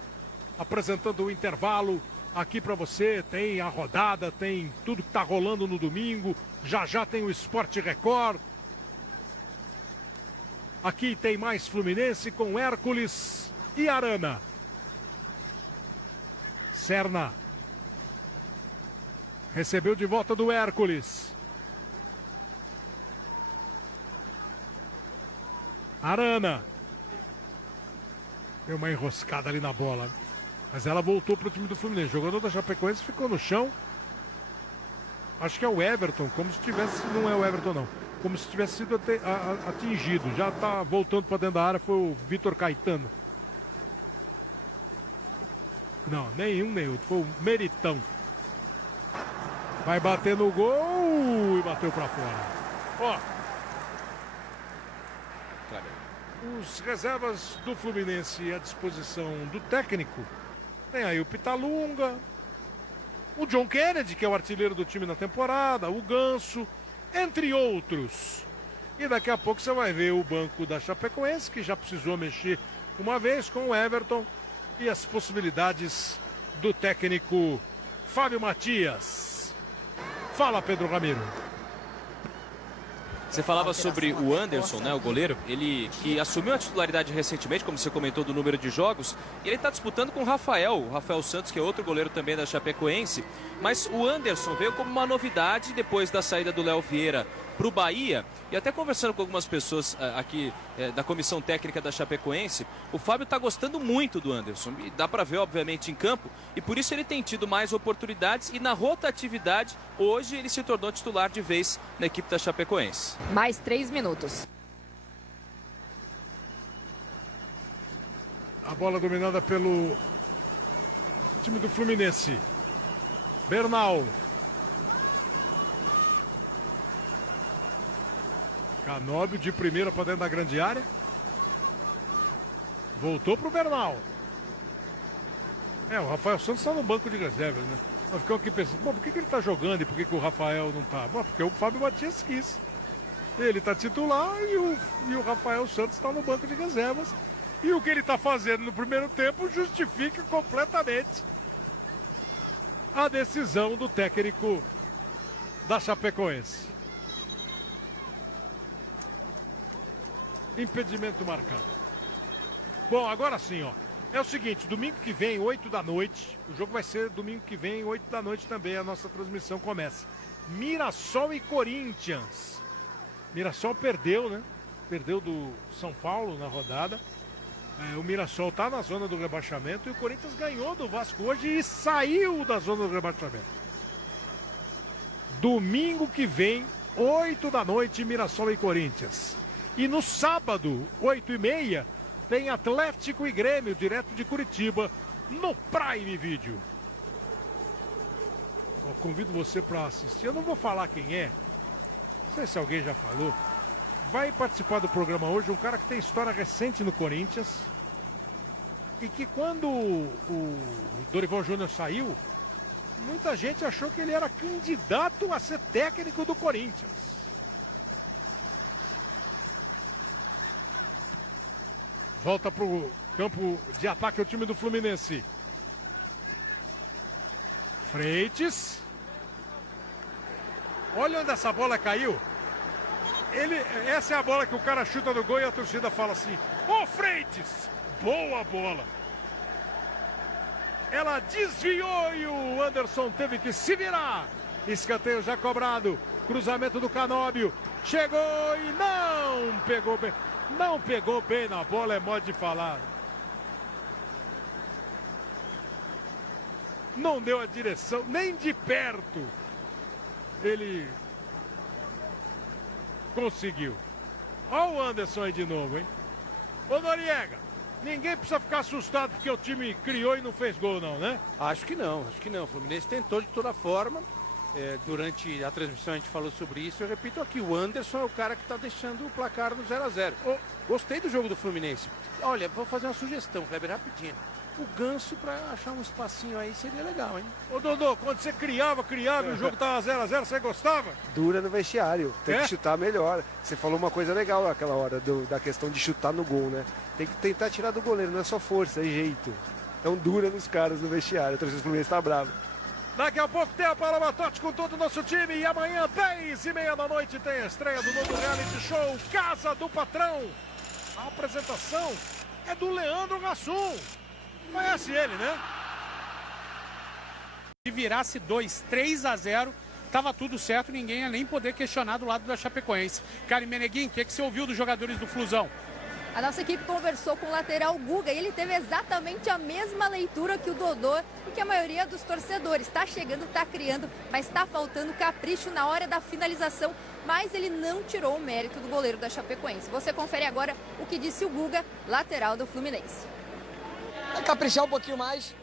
apresentando o intervalo aqui para você. Tem a rodada, tem tudo que tá rolando no domingo. Já já tem o Esporte Record. Aqui tem mais Fluminense com Hércules e Arana. Serna. Recebeu de volta do Hércules. Arana. Deu uma enroscada ali na bola. Mas ela voltou para o time do Fluminense. O jogador da Chapecoense ficou no chão. Acho que é o Everton. Como se tivesse... Não é o Everton, não. Como se tivesse sido atingido. Já está voltando para dentro da área. Foi o Vitor Caetano. Não, nenhum, nem outro. Foi o Meritão. Vai bater no gol e bateu para fora. Ó. Os reservas do Fluminense à disposição do técnico Tem aí o Pitalunga, o John Kennedy, que é o artilheiro do time na temporada, o Ganso, entre outros. E daqui a pouco você vai ver o banco da Chapecoense, que já precisou mexer uma vez com o Everton, e as possibilidades do técnico Fábio Matias. Fala, Pedro Ramiro. Você falava sobre o Anderson, né, o goleiro, ele que assumiu a titularidade recentemente, como você comentou, do número de jogos, e ele está disputando com o Rafael Santos, que é outro goleiro também da Chapecoense, mas o Anderson veio como uma novidade depois da saída do Léo Vieira para o Bahia, e até conversando com algumas pessoas aqui da comissão técnica da Chapecoense, o Fábio está gostando muito do Anderson, e dá para ver obviamente em campo, e por isso ele tem tido mais oportunidades, e na rotatividade, hoje ele se tornou titular de vez na equipe da Chapecoense. Mais 3 minutos. A bola dominada pelo time do Fluminense. Bernal. Canóbio de primeira para dentro da grande área. Voltou para o Bernal. O Rafael Santos está no banco de reservas, né? Nós ficamos aqui pensando, bom, por que ele está jogando e por que o Rafael não está? Bom, porque o Fábio Matias quis. Ele está titular e o Rafael Santos está no banco de reservas. E o que ele está fazendo no primeiro tempo justifica completamente a decisão do técnico da Chapecoense. Impedimento marcado. Bom, agora sim, ó. É o seguinte, domingo que vem, 8 da noite, o jogo vai ser domingo que vem, 8 da noite também, a nossa transmissão começa. Mirassol e Corinthians. Mirassol perdeu, né? Perdeu do São Paulo na rodada. O Mirassol tá na zona do rebaixamento e o Corinthians ganhou do Vasco hoje e saiu da zona do rebaixamento. Domingo que vem, 8 da noite, Mirassol e Corinthians. E no sábado, 8h30, tem Atlético e Grêmio, direto de Curitiba, no Prime Video. Eu convido você para assistir. Eu não vou falar quem é. Não sei se alguém já falou. Vai participar do programa hoje um cara que tem história recente no Corinthians. E que quando o Dorival Júnior saiu, muita gente achou que ele era candidato a ser técnico do Corinthians. Volta para o campo de ataque o time do Fluminense. Freitas. Olha onde essa bola caiu. Essa é a bola que o cara chuta no gol e a torcida fala assim: ô Freitas, boa bola. Ela desviou e o Anderson teve que se virar. Escanteio já cobrado. Cruzamento do Canóbio. Chegou e não pegou bem. Não pegou bem na bola, é modo de falar. Não deu a direção, nem de perto. Ele conseguiu. Olha o Anderson aí de novo, hein? Ô Noriega, ninguém precisa ficar assustado porque o time criou e não fez gol, não, né? Acho que não. O Fluminense tentou de toda forma. Durante a transmissão a gente falou sobre isso. Eu repito aqui, o Anderson é o cara que está deixando o placar no 0-0. Gostei do jogo do Fluminense. Olha, vou fazer uma sugestão, Kleber, rapidinho. O Ganso para achar um espacinho aí seria legal, hein? Ô Dodô, quando você criava e o jogo tava 0-0, você gostava? Dura no vestiário, tem que chutar melhor. Você falou uma coisa legal naquela hora da questão de chutar no gol, né? Tem que tentar tirar do goleiro, não é só força, é jeito. Então dura nos caras no vestiário, a torcida do Fluminense tá brava. Daqui a pouco tem a Paula Totti com todo o nosso time e amanhã, 10h30 da noite, tem a estreia do novo reality show Casa do Patrão. A apresentação é do Leandro Hassum. Conhece ele, né? Se virasse 3-0, tava tudo certo, ninguém ia nem poder questionar do lado da Chapecoense. Karen Meneguin, o que você ouviu dos jogadores do Flusão? A nossa equipe conversou com o lateral Guga e ele teve exatamente a mesma leitura que o Dodô e que a maioria dos torcedores. Está chegando, está criando, mas está faltando capricho na hora da finalização. Mas ele não tirou o mérito do goleiro da Chapecoense. Você confere agora o que disse o Guga, lateral do Fluminense. Caprichar um pouquinho mais.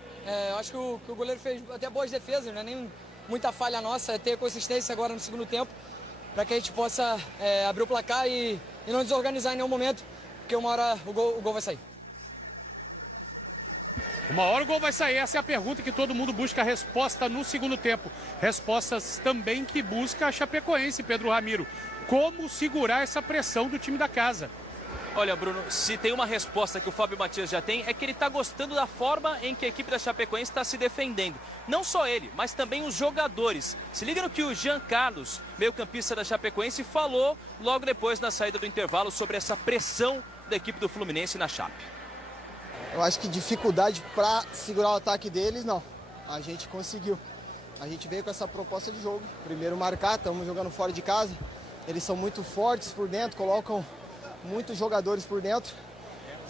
Eu acho que o goleiro fez até boas defesas, não é nem muita falha nossa, é ter consistência agora no segundo tempo, para que a gente possa abrir o placar e não desorganizar em nenhum momento, porque uma hora o gol vai sair. Uma hora o gol vai sair, essa é a pergunta que todo mundo busca a resposta no segundo tempo. Respostas também que busca a Chapecoense, Pedro Ramiro. Como segurar essa pressão do time da casa? Olha, Bruno, se tem uma resposta que o Fábio Matias já tem, é que ele está gostando da forma em que a equipe da Chapecoense está se defendendo. Não só ele, mas também os jogadores. Se liga no que o Jean Carlos, meio-campista da Chapecoense, falou logo depois na saída do intervalo sobre essa pressão da equipe do Fluminense na Chape. Eu acho que dificuldade para segurar o ataque deles, não. A gente conseguiu. A gente veio com essa proposta de jogo. Primeiro marcar, estamos jogando fora de casa. Eles são muito fortes por dentro, colocam muitos jogadores por dentro.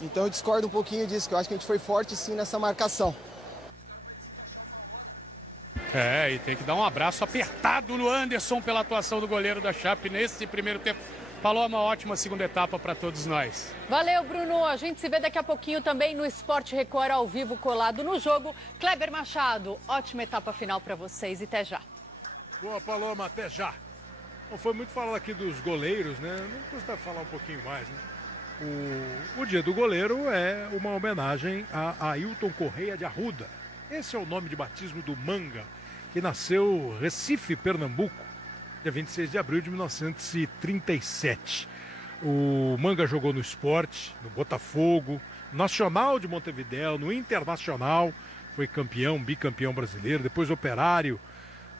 Então eu discordo um pouquinho disso, que eu acho que a gente foi forte sim nessa marcação. E tem que dar um abraço apertado no Anderson pela atuação do goleiro da Chape nesse primeiro tempo. Falou, uma ótima segunda etapa para todos nós. Valeu, Bruno. A gente se vê daqui a pouquinho também no Esporte Record ao vivo, colado no jogo. Kleber Machado, ótima etapa final para vocês e até já. Boa, Paloma, até já. Bom, foi muito falado aqui dos goleiros, né? Não custa falar um pouquinho mais, né? O dia do goleiro é uma homenagem a Ailton Correia de Arruda. Esse é o nome de batismo do Manga, que nasceu em Recife, Pernambuco, dia 26 de abril de 1937. O Manga jogou no Sport, no Botafogo, Nacional de Montevidéu, no Internacional, foi campeão, bicampeão brasileiro, depois Operário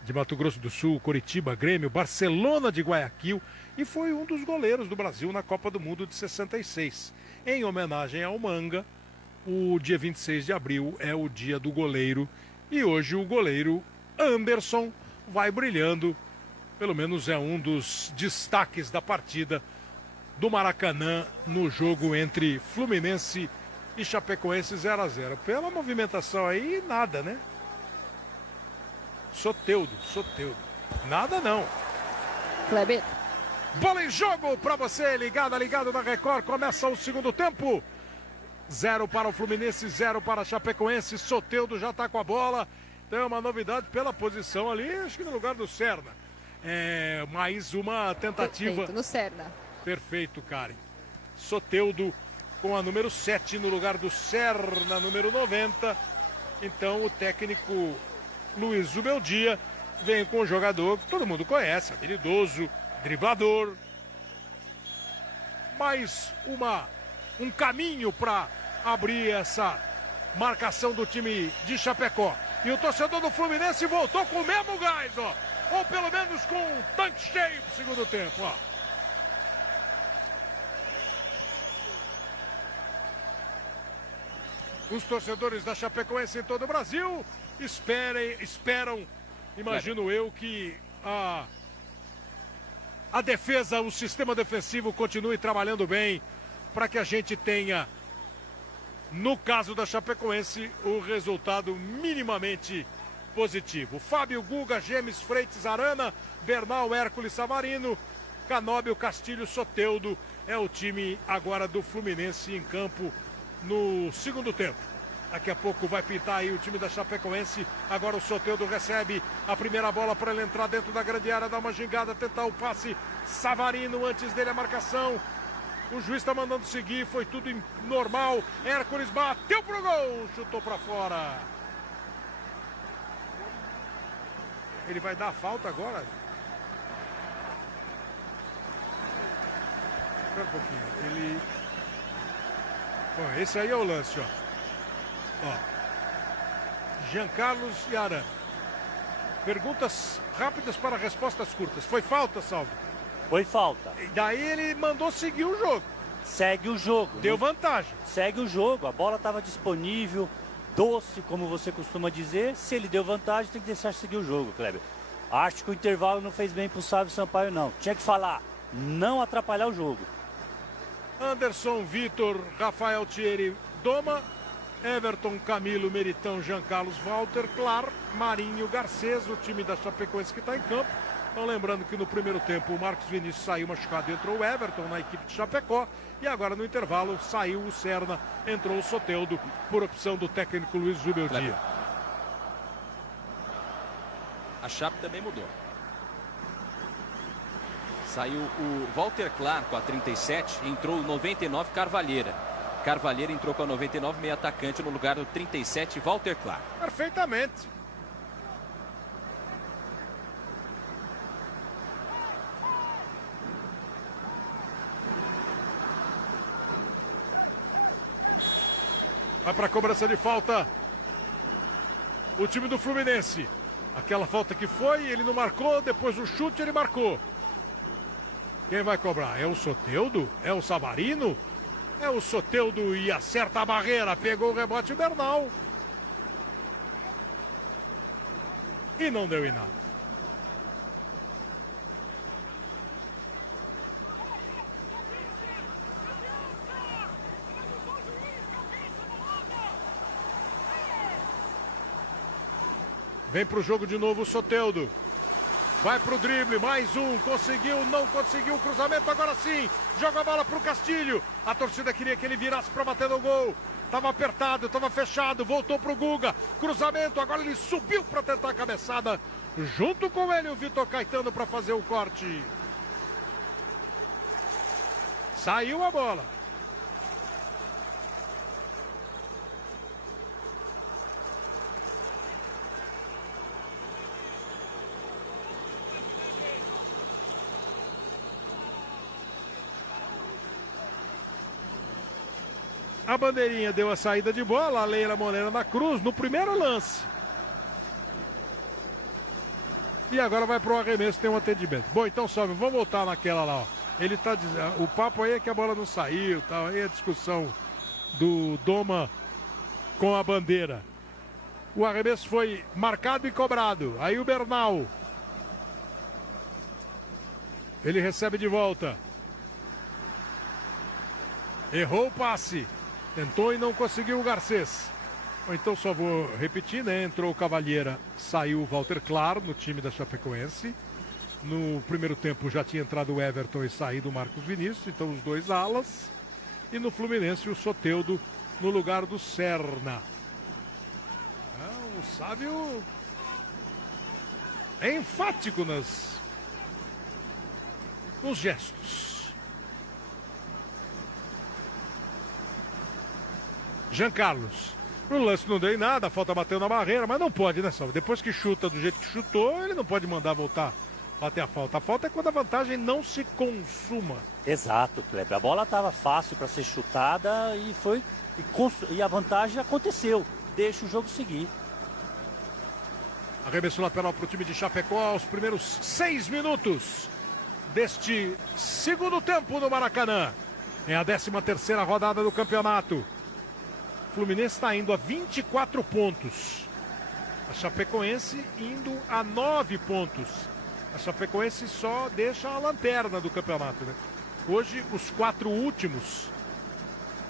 de Mato Grosso do Sul, Coritiba, Grêmio, Barcelona de Guayaquil e foi um dos goleiros do Brasil na Copa do Mundo de 66. Em homenagem ao Manga, o dia 26 de abril é o dia do goleiro e hoje o goleiro Anderson vai brilhando, pelo menos é um dos destaques da partida do Maracanã no jogo entre Fluminense e Chapecoense 0-0. Pela movimentação aí, nada, né? Soteldo. Nada não. Kleber. Bola em jogo para você, ligado na Record. Começa o segundo tempo. 0 para o Fluminense, 0 para a Chapecoense. Soteldo já está com a bola. Tem uma novidade pela posição ali, acho que no lugar do Serna. Mais uma tentativa. Perfeito, no Serna. Perfeito, Karen. Soteldo com a número 7 no lugar do Serna, número 90. Então o técnico Luiz Zubeldia vem com um jogador que todo mundo conhece, habilidoso, driblador. Mais um caminho para abrir essa marcação do time de Chapecó. E o torcedor do Fluminense voltou com o mesmo gás, ó. Ou pelo menos com um tanque cheio pro segundo tempo, ó. Os torcedores da Chapecoense em todo o Brasil esperam, imagino eu, que a defesa, o sistema defensivo continue trabalhando bem para que a gente tenha, no caso da Chapecoense, o resultado minimamente positivo. Fábio, Guga, Gemes, Freitas, Arana, Bernal, Hércules, Savarino, Canóbio, Castilho, Soteldo. É o time agora do Fluminense em campo no segundo tempo. Daqui a pouco vai pintar aí o time da Chapecoense. Agora o Soteldo recebe a primeira bola para ele entrar dentro da grande área, dar uma gingada, tentar o passe. Savarino, antes dele a marcação. O juiz está mandando seguir, foi tudo normal. Hércules bateu pro gol, chutou para fora. Ele vai dar a falta agora? Espera um pouquinho. Bom, esse aí é o lance, ó. Jean Carlos e Arana. Perguntas rápidas para respostas curtas. Foi falta, Salvo? Foi falta. E daí ele mandou seguir o jogo. Segue o jogo. Deu vantagem. Segue o jogo. A bola estava disponível, doce, como você costuma dizer. Se ele deu vantagem, tem que deixar seguir o jogo, Kleber. Acho que o intervalo não fez bem pro Sávio Sampaio, não. Tinha que falar, não atrapalhar o jogo. Anderson, Vitor, Rafael Thierry, Doma, Everton, Camilo, Meritão, Jean Carlos, Walter, Clar, Marinho, Garcês, o time da Chapecoense que está em campo. Então lembrando que no primeiro tempo o Marcos Vinícius saiu machucado e entrou o Everton na equipe de Chapecó. E agora no intervalo saiu o Serna, entrou o Soteldo por opção do técnico Luiz Zubeldia. A Chape também mudou. Saiu o Walter Clar com a 37, entrou o 99 Carvalheira. Carvalheira entrou com a 99, meio atacante, no lugar do 37, Walter Clark. Perfeitamente. Vai para a cobrança de falta o time do Fluminense. Aquela falta que foi, ele não marcou, depois o chute ele marcou. Quem vai cobrar? É o Soteldo? É o Savarino? É o Soteldo e acerta a barreira, pegou o rebote Bernal. E não deu em nada. Vem pro jogo de novo o Soteldo. Vai pro drible, mais um. Conseguiu, não conseguiu o cruzamento, agora sim. Joga a bola pro Castilho. A torcida queria que ele virasse pra bater no gol. Tava apertado, tava fechado, voltou pro Guga. Cruzamento, agora ele subiu pra tentar a cabeçada. Junto com ele o Vitor Caetano pra fazer o corte. Saiu a bola. A bandeirinha deu a saída de bola, a Leila Moreira na cruz, no primeiro lance. E agora vai pro arremesso, tem um atendimento. Bom, então sobe, vamos voltar naquela lá, ó. Ele tá dizendo, o papo aí é que a bola não saiu, tal, aí a discussão do Doma com a bandeira. O arremesso foi marcado e cobrado. Aí o Bernal. Ele recebe de volta. Errou o passe. Tentou e não conseguiu o Garcês. Ou então só vou repetir, né? Entrou o Cavalheira, saiu o Walter Claro no time da Chapecoense. No primeiro tempo já tinha entrado o Everton e saído o Marcos Vinícius, então os dois alas. E no Fluminense o Soteldo no lugar do Serna. O Sávio é enfático nos gestos. Jean Carlos. O lance não deu em nada, a falta bateu na barreira, mas não pode, né, Salvo? Depois que chuta do jeito que chutou, ele não pode mandar voltar bater a falta. A falta é quando a vantagem não se consuma. Exato, Kleber. A bola estava fácil para ser chutada e a vantagem aconteceu. Deixa o jogo seguir. Arremesso lateral para o time de Chapecó aos primeiros 6 minutos deste segundo tempo no Maracanã. É a 13ª rodada do campeonato. O Fluminense está indo a 24 pontos. A Chapecoense indo a 9 pontos. A Chapecoense só deixa a lanterna do campeonato, né? Hoje, os 4 últimos.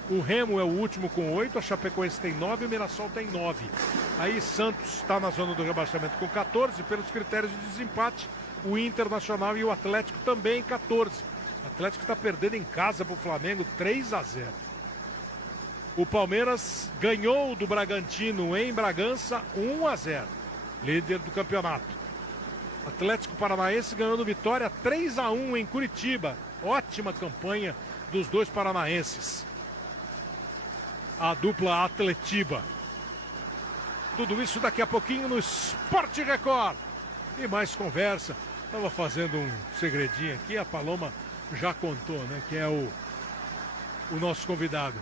O Remo é o último com 8, a Chapecoense tem 9 e o Mirassol tem 9. Aí Santos está na zona do rebaixamento com 14, pelos critérios de desempate. O Internacional e o Atlético também 14. O Atlético está perdendo em casa para o Flamengo 3-0. O Palmeiras ganhou do Bragantino em Bragança 1-0, líder do campeonato. Atlético Paranaense ganhou do Vitória 3-1 em Curitiba. Ótima campanha dos dois paranaenses. A dupla Atletiba. Tudo isso daqui a pouquinho no Esporte Record. E mais conversa. Estava fazendo um segredinho aqui, a Paloma já contou, né? Que é o nosso convidado.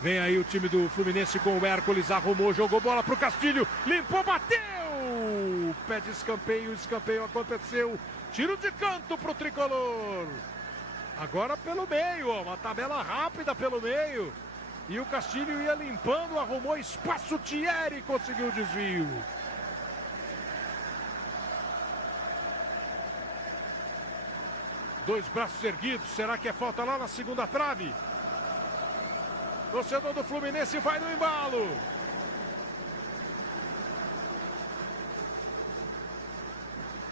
Vem aí o time do Fluminense com o Hércules, arrumou, jogou bola pro Castilho, limpou, bateu! Pé de escanteio, escanteio aconteceu. Tiro de canto pro Tricolor. Agora pelo meio, ó, uma tabela rápida pelo meio. E o Castilho ia limpando, arrumou espaço, Thierry conseguiu o desvio. Dois braços erguidos, será que é falta lá na segunda trave? Torcedor do Fluminense vai no embalo.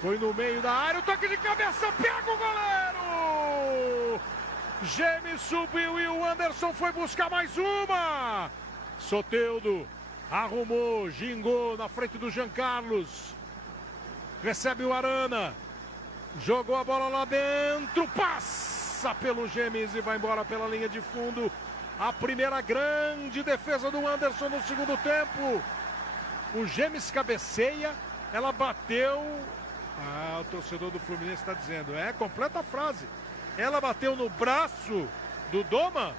Foi no meio da área, o toque de cabeça, pega o goleiro! Gêmeos subiu e o Anderson foi buscar mais uma. Soteldo arrumou, gingou na frente do Jean Carlos. Recebe o Arana. Jogou a bola lá dentro, passa pelo Gêmeos e vai embora pela linha de fundo. A primeira grande defesa do Anderson no segundo tempo. O Gemes cabeceia, ela bateu... o torcedor do Fluminense está dizendo, completa a frase. Ela bateu no braço do Doma?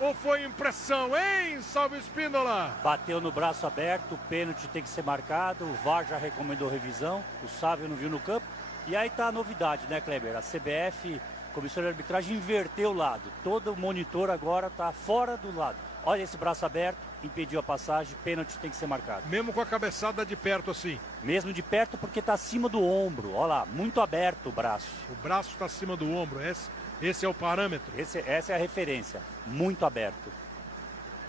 Ou foi impressão, hein, Salvo Espíndola? Bateu no braço aberto, o pênalti tem que ser marcado, o VAR já recomendou revisão, o Sávio não viu no campo. E aí tá a novidade, né, Kleber? A CBF, Comissão de Arbitragem, inverteu o lado. Todo monitor agora tá fora do lado. Olha esse braço aberto, impediu a passagem, pênalti tem que ser marcado. Mesmo com a cabeçada de perto assim? Mesmo de perto porque tá acima do ombro, olha lá, muito aberto o braço. O braço tá acima do ombro, esse é o parâmetro? Essa é a referência, muito aberto.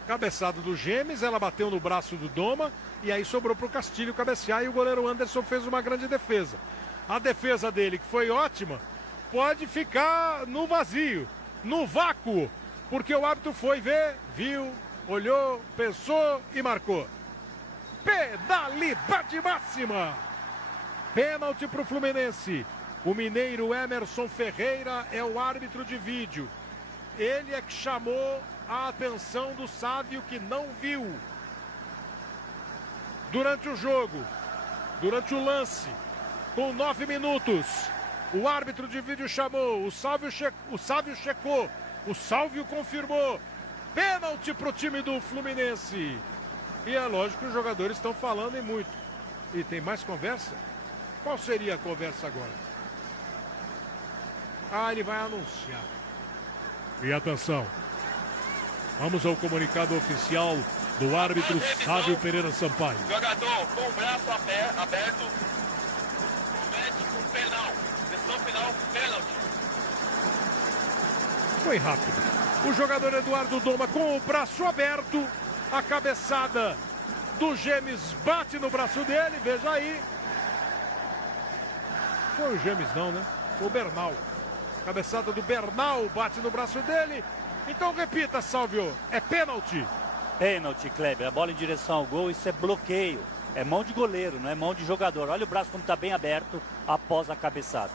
Cabeçada do Gemes, ela bateu no braço do Doma e aí sobrou pro Castilho cabecear e o goleiro Anderson fez uma grande defesa. A defesa dele, que foi ótima, pode ficar no vazio, no vácuo, porque o árbitro foi ver, viu, olhou, pensou e marcou. Penalidade máxima. Pênalti pro Fluminense. O mineiro Emerson Ferreira é o árbitro de vídeo. Ele é que chamou a atenção do Sávio, que não viu. Durante o jogo, durante o lance, com 9 minutos, o árbitro de vídeo chamou, o Sávio checou, o Sávio confirmou. Pênalti para o time do Fluminense. E é lógico que os jogadores estão falando e muito. E tem mais conversa? Qual seria a conversa agora? Ele vai anunciar. E atenção, vamos ao comunicado oficial do árbitro Sávio Pereira Sampaio. Jogador com o braço aberto, comete um penal. Decisão final, pênalti. Foi rápido. O jogador Eduardo Doma com o braço aberto, a cabeçada do Gemes bate no braço dele, veja aí. Foi o Gemes não, né? Foi o Bernal. Cabeçada do Bernal bate no braço dele. Então repita, Salvio, é pênalti. Pênalti, Kleber, a bola em direção ao gol, isso é bloqueio. É mão de goleiro, não é mão de jogador. Olha o braço como está bem aberto após a cabeçada.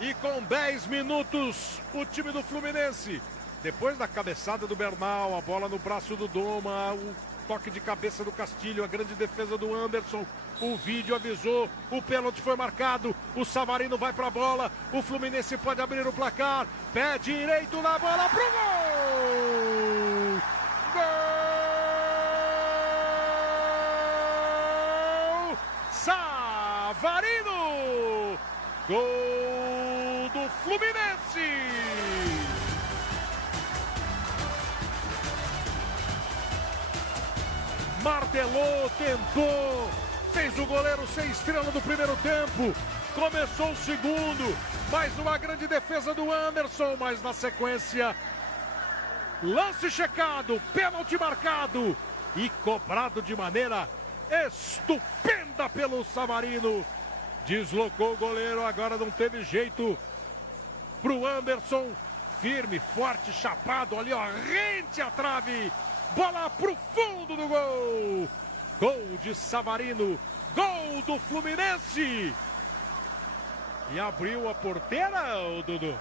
E com 10 minutos, o time do Fluminense, depois da cabeçada do Bernal, a bola no braço do Doma, o toque de cabeça do Castilho, a grande defesa do Anderson, o vídeo avisou, o pênalti foi marcado, o Savarino vai para a bola, o Fluminense pode abrir o placar, pé direito na bola pro gol! Gol! Savarino! Gol do Fluminense! Martelou, tentou, fez o goleiro sem estrela do primeiro tempo, começou o segundo, mais uma grande defesa do Anderson, mas na sequência, lance checado, pênalti marcado e cobrado de maneira estupenda pelo Savarino. Deslocou o goleiro, agora não teve jeito pro Anderson, firme, forte, chapado, ali ó, rente a trave. Bola pro fundo do gol. Gol de Savarino. Gol do Fluminense. E abriu a porteira, ô Dudu?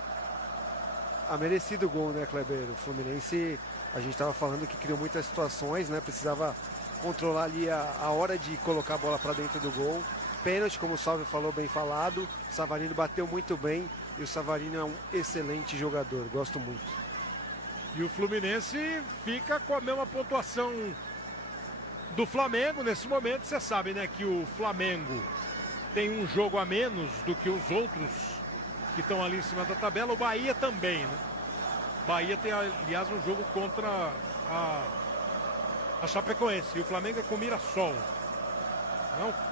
Merecido gol, né, Kleber? O Fluminense, a gente estava falando que criou muitas situações, né? Precisava controlar ali a hora de colocar a bola para dentro do gol. Pênalti, como o Salve falou, bem falado. O Savarino bateu muito bem. E o Savarino é um excelente jogador. Gosto muito. E o Fluminense fica com a mesma pontuação do Flamengo. Nesse momento, você sabe, né, que o Flamengo tem um jogo a menos do que os outros que estão ali em cima da tabela. O Bahia também, né? Bahia tem, aliás, um jogo contra a Chapecoense. E o Flamengo é com o Mirassol. Não?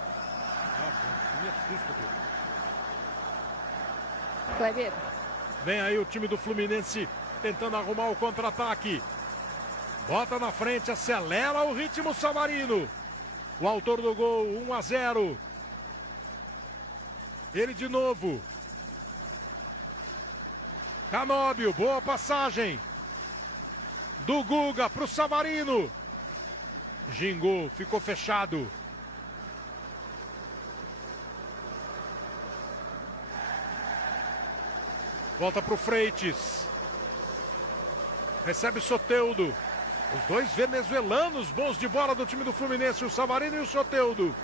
Me assusta, Kleber. Vem aí o time do Fluminense tentando arrumar o contra-ataque. Bota na frente, acelera o ritmo Savarino. O autor do gol, 1-0. Ele de novo. Canóbio, boa passagem. Do Guga pro Savarino. Gingou, ficou fechado. Volta pro Freitas. Recebe Soteldo. Os dois venezuelanos bons de bola do time do Fluminense, o Savarino e o Soteldo.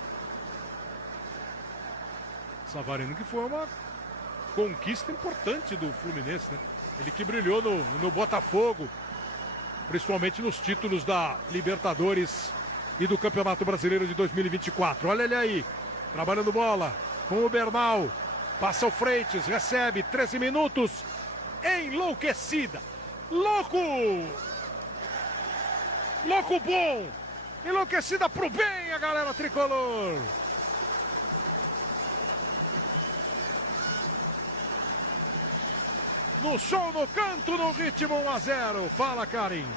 Savarino que foi uma conquista importante do Fluminense, né? Ele que brilhou no Botafogo, principalmente nos títulos da Libertadores e do Campeonato Brasileiro de 2024. Olha ele aí, trabalhando bola com o Bernal. Passa o Freitas, recebe, 13 minutos. Enlouquecida. Louco! Louco bom! Enlouquecida pro bem a galera tricolor. No show, no canto, no ritmo 1-0. Fala, Karim.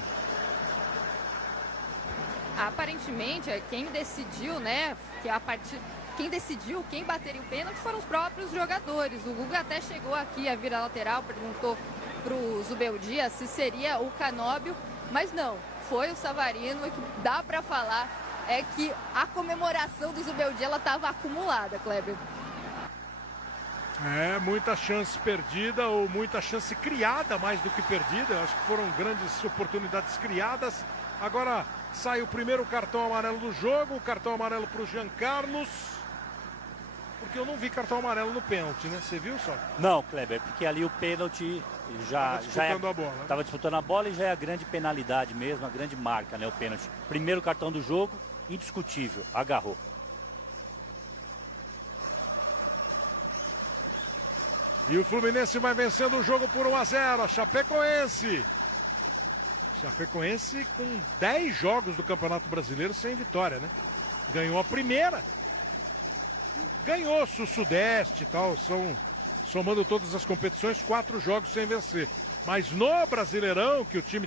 Aparentemente, quem decidiu, né, que a partir... Quem decidiu, quem bateria o pênalti foram os próprios jogadores. O Guga até chegou aqui a virar lateral, perguntou para o Zubeldia se seria o Canóbio, mas não, foi o Savarino. E o que dá para falar é que a comemoração do Zubeldia ela estava acumulada, Kleber. É, muita chance perdida ou muita chance criada mais do que perdida. Eu acho que foram grandes oportunidades criadas. Agora sai o primeiro cartão amarelo do jogo, o cartão amarelo para o Jean Carlos. Porque eu não vi cartão amarelo no pênalti, né? Você viu só? Não, Kleber, porque ali o pênalti já disputando a bola. Estava disputando a bola e já é a grande penalidade mesmo, a grande marca, né? O pênalti. Primeiro cartão do jogo, indiscutível, agarrou. E o Fluminense vai vencendo o jogo por 1-0. A Chapecoense. Chapecoense com 10 jogos do Campeonato Brasileiro sem vitória, né? Ganhou a primeira. Ganhou o Sudeste e tal, somando todas as competições, 4 jogos sem vencer. Mas no Brasileirão, que o time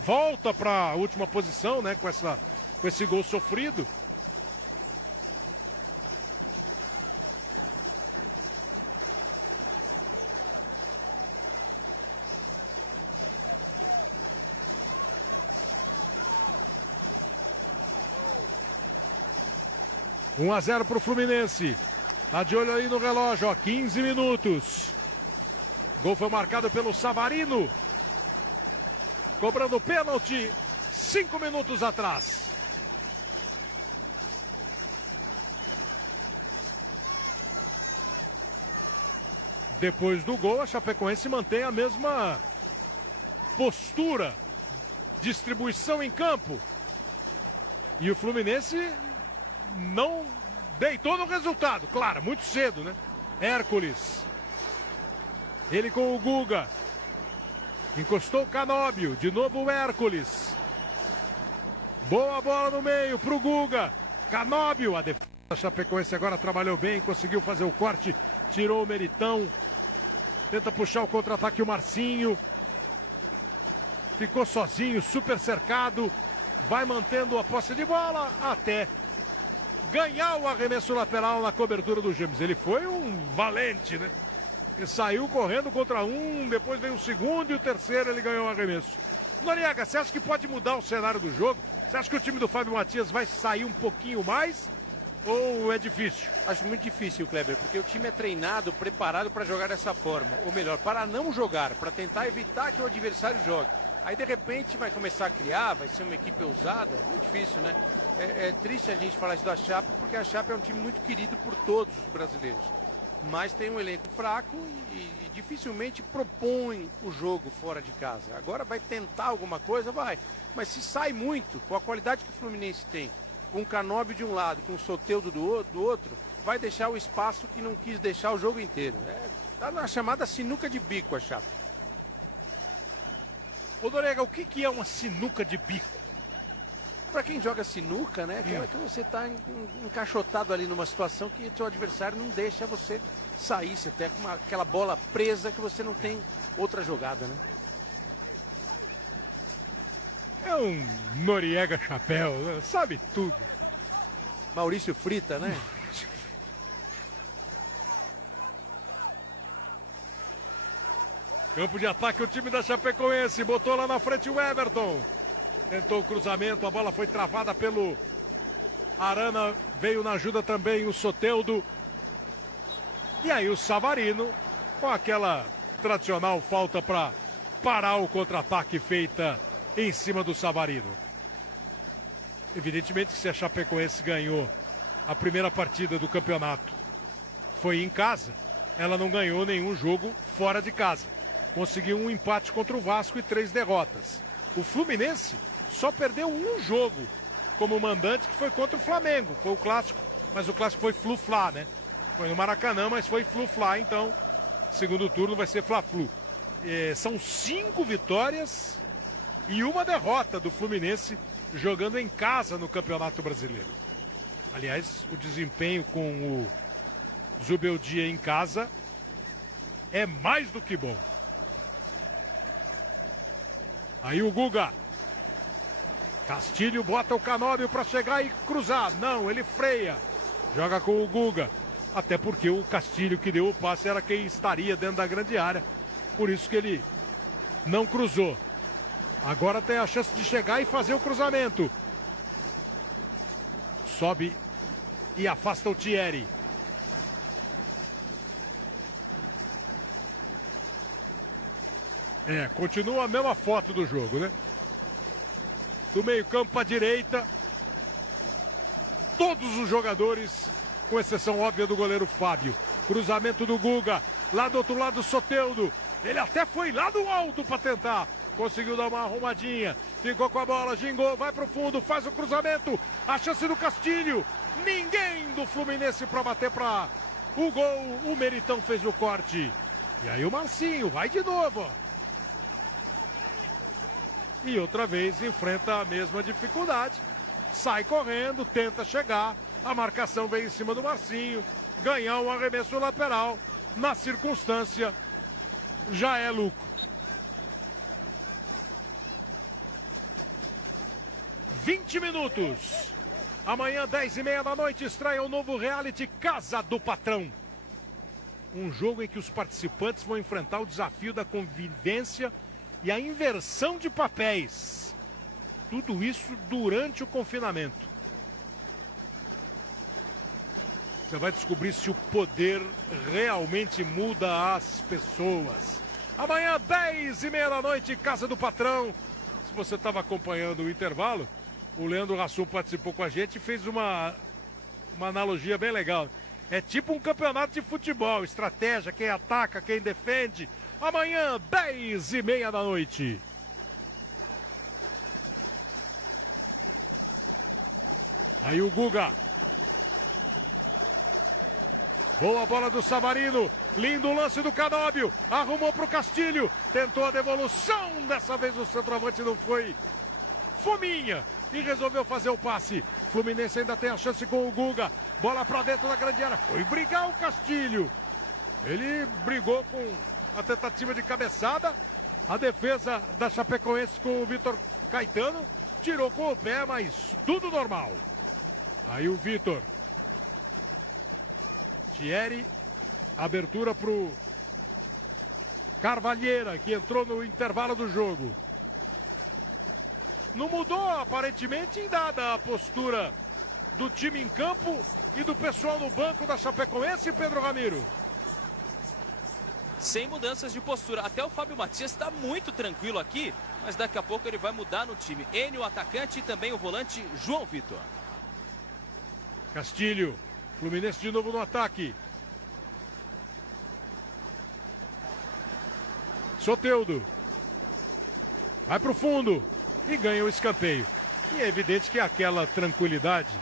volta para a última posição, né, com esse gol sofrido. Um 1-0 para o Fluminense. Tá de olho aí no relógio, ó, 15 minutos. Gol foi marcado pelo Savarino. Cobrando pênalti 5 minutos atrás. Depois do gol, a Chapecoense mantém a mesma postura. Distribuição em campo. E o Fluminense não deitou no resultado, claro, muito cedo, né? Hércules. Ele com o Guga. Encostou o Canóbio, de novo o Hércules. Boa bola no meio pro Guga. Canóbio, a defesa da Chapecoense agora trabalhou bem, conseguiu fazer o corte, tirou o Meritão. Tenta puxar o contra-ataque o Marcinho. Ficou sozinho, super cercado. Vai mantendo a posse de bola até ganhar o arremesso lateral na cobertura do James. Ele foi um valente, né? Ele saiu correndo contra um, depois veio o segundo e o terceiro ele ganhou o arremesso. Noriega, você acha que pode mudar o cenário do jogo? Você acha que o time do Fábio Matias vai sair um pouquinho mais? Ou é difícil? Acho muito difícil, Kleber, porque o time é treinado, preparado para jogar dessa forma. Ou melhor, para não jogar, para tentar evitar que o adversário jogue. Aí, de repente, vai começar a criar, vai ser uma equipe ousada. Muito difícil, né? É triste a gente falar isso da Chape, porque a Chape é um time muito querido por todos os brasileiros. Mas tem um elenco fraco e dificilmente propõe o jogo fora de casa. Agora vai tentar alguma coisa, vai. Mas se sai muito, com a qualidade que o Fluminense tem, com o Canóbio de um lado, com o Soteldo do outro, vai deixar o espaço que não quis deixar o jogo inteiro. Tá na chamada sinuca de bico a Chape. Ô Noriega, o que é uma sinuca de bico? Para quem joga sinuca, né? Aquela que você tá encaixotado ali numa situação que o seu adversário não deixa você sair. Você tem aquela bola presa que você não tem outra jogada, né? É um Noriega Chapéu, né? Sabe tudo. Maurício Frita, né? Campo de ataque o time da Chapecoense, botou lá na frente o Everton. Tentou o cruzamento, a bola foi travada pelo Arana, veio na ajuda também o Soteldo. E aí o Savarino, com aquela tradicional falta para parar o contra-ataque feita em cima do Savarino. Evidentemente que se a Chapecoense ganhou a primeira partida do campeonato foi em casa, ela não ganhou nenhum jogo fora de casa. Conseguiu um empate contra o Vasco e 3 derrotas. O Fluminense só perdeu um jogo como mandante, que foi contra o Flamengo. Foi o clássico, mas o clássico foi Flu-Flá, né? Foi no Maracanã, mas foi Flu-Flá, então segundo turno vai ser Fla-Flu. São 5 vitórias e uma derrota do Fluminense jogando em casa no Campeonato Brasileiro. Aliás, o desempenho com o Zubeldia em casa é mais do que bom. Aí o Guga. Castilho bota o Canóbio para chegar e cruzar. Não, ele freia. Joga com o Guga. Até porque o Castilho que deu o passe era quem estaria dentro da grande área. Por isso que ele não cruzou. Agora tem a chance de chegar e fazer o cruzamento. Sobe e afasta o Thierry. Continua a mesma foto do jogo, né? Do meio-campo para a direita, todos os jogadores, com exceção óbvia do goleiro Fábio. Cruzamento do Guga, lá do outro lado Soteldo. Ele até foi lá do alto para tentar. Conseguiu dar uma arrumadinha, ficou com a bola, gingou, vai pro fundo, faz o cruzamento. A chance do Castilho. Ninguém do Fluminense para bater para o gol. O Meritão fez o corte. E aí o Marcinho vai de novo, ó. E outra vez enfrenta a mesma dificuldade. Sai correndo, tenta chegar. A marcação vem em cima do Marcinho. Ganhar um arremesso lateral. Na circunstância, já é lucro. 20 minutos. Amanhã, 10h30 da noite, estreia o novo reality Casa do Patrão. Um jogo em que os participantes vão enfrentar o desafio da convivência e a inversão de papéis. Tudo isso durante o confinamento. Você vai descobrir se o poder realmente muda as pessoas. Amanhã, 10h30 da noite, Casa do Patrão. Se você estava acompanhando o intervalo, o Leandro Hassum participou com a gente e fez uma analogia bem legal. É tipo um campeonato de futebol. Estratégia, quem ataca, quem defende. Amanhã, 10h30 da noite. Aí o Guga. Boa bola do Savarino. Lindo lance do Canóbio. Arrumou pro Castilho. Tentou a devolução. Dessa vez o centroavante não foi fominha. E resolveu fazer o passe. Fluminense ainda tem a chance com o Guga. Bola pra dentro da grande área. Foi brigar o Castilho. Ele brigou com a tentativa de cabeçada. A defesa da Chapecoense com o Vitor Caetano tirou com o pé, mas tudo normal. Aí o Vitor. Thierry. Abertura pro Carvalheira, que entrou no intervalo do jogo. Não mudou aparentemente em nada a postura do time em campo e do pessoal no banco da Chapecoense, Pedro Ramiro. Sem mudanças de postura. Até o Fábio Matias está muito tranquilo aqui, mas daqui a pouco ele vai mudar no time. Enio, o atacante, e também o volante João Vitor. Castilho, Fluminense de novo no ataque. Soteldo. Vai pro fundo e ganha o escanteio. E é evidente que é aquela tranquilidade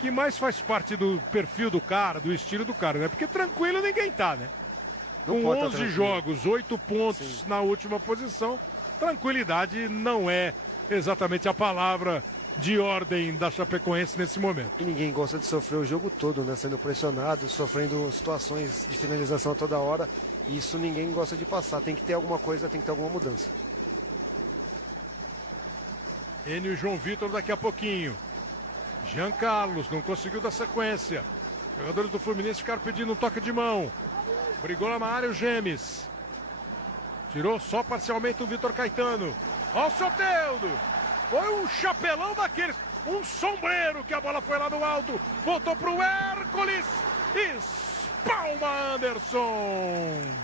que mais faz parte do perfil do cara, do estilo do cara, né? Porque tranquilo ninguém tá, né? Com 11 jogos, 8 pontos na última posição, tranquilidade não é exatamente a palavra de ordem da Chapecoense nesse momento. E ninguém gosta de sofrer o jogo todo, né? Sendo pressionado, sofrendo situações de finalização a toda hora. Isso ninguém gosta de passar. Tem que ter alguma coisa, tem que ter alguma mudança. Enio e João Vitor daqui a pouquinho. Jean Carlos não conseguiu dar sequência. Jogadores do Fluminense ficaram pedindo um toque de mão. Brigou lá na área o Gemes. Tirou só parcialmente o Vitor Caetano. Ó o Soteldo. Foi um chapelão daqueles. Um sombreiro que a bola foi lá no alto. Voltou pro Hércules. Espalma Anderson.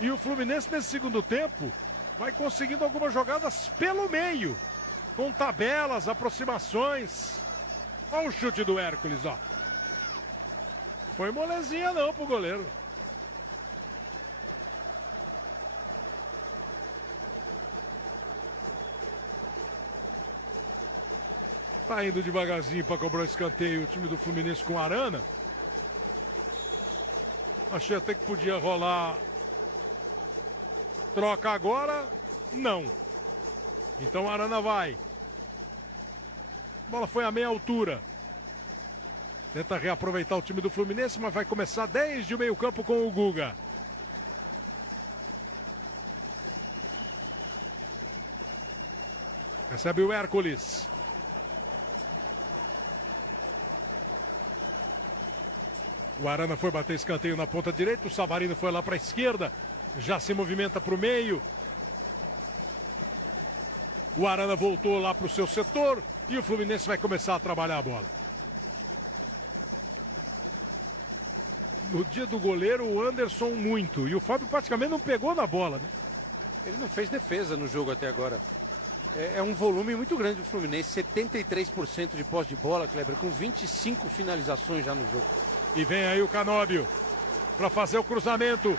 E o Fluminense, nesse segundo tempo, vai conseguindo algumas jogadas pelo meio, com tabelas, aproximações. Olha o chute do Hércules, ó. Foi molezinha não pro goleiro. Tá indo devagarzinho para cobrar o escanteio o time do Fluminense com Arana. Achei até que podia rolar troca agora. Não. Então Arana vai. A bola foi a meia altura. Tenta reaproveitar o time do Fluminense, mas vai começar desde o meio-campo com o Guga. Recebe o Hércules. O Arana foi bater escanteio na ponta direita, o Savarino foi lá para a esquerda, já se movimenta para o meio. O Arana voltou lá para o seu setor e o Fluminense vai começar a trabalhar a bola. No dia do goleiro, o Anderson muito, e o Fábio praticamente não pegou na bola, né? Ele não fez defesa no jogo até agora. É um volume muito grande do Fluminense, 73% de posse de bola, Kleber, com 25 finalizações já no jogo. E vem aí o Canóbio para fazer o cruzamento.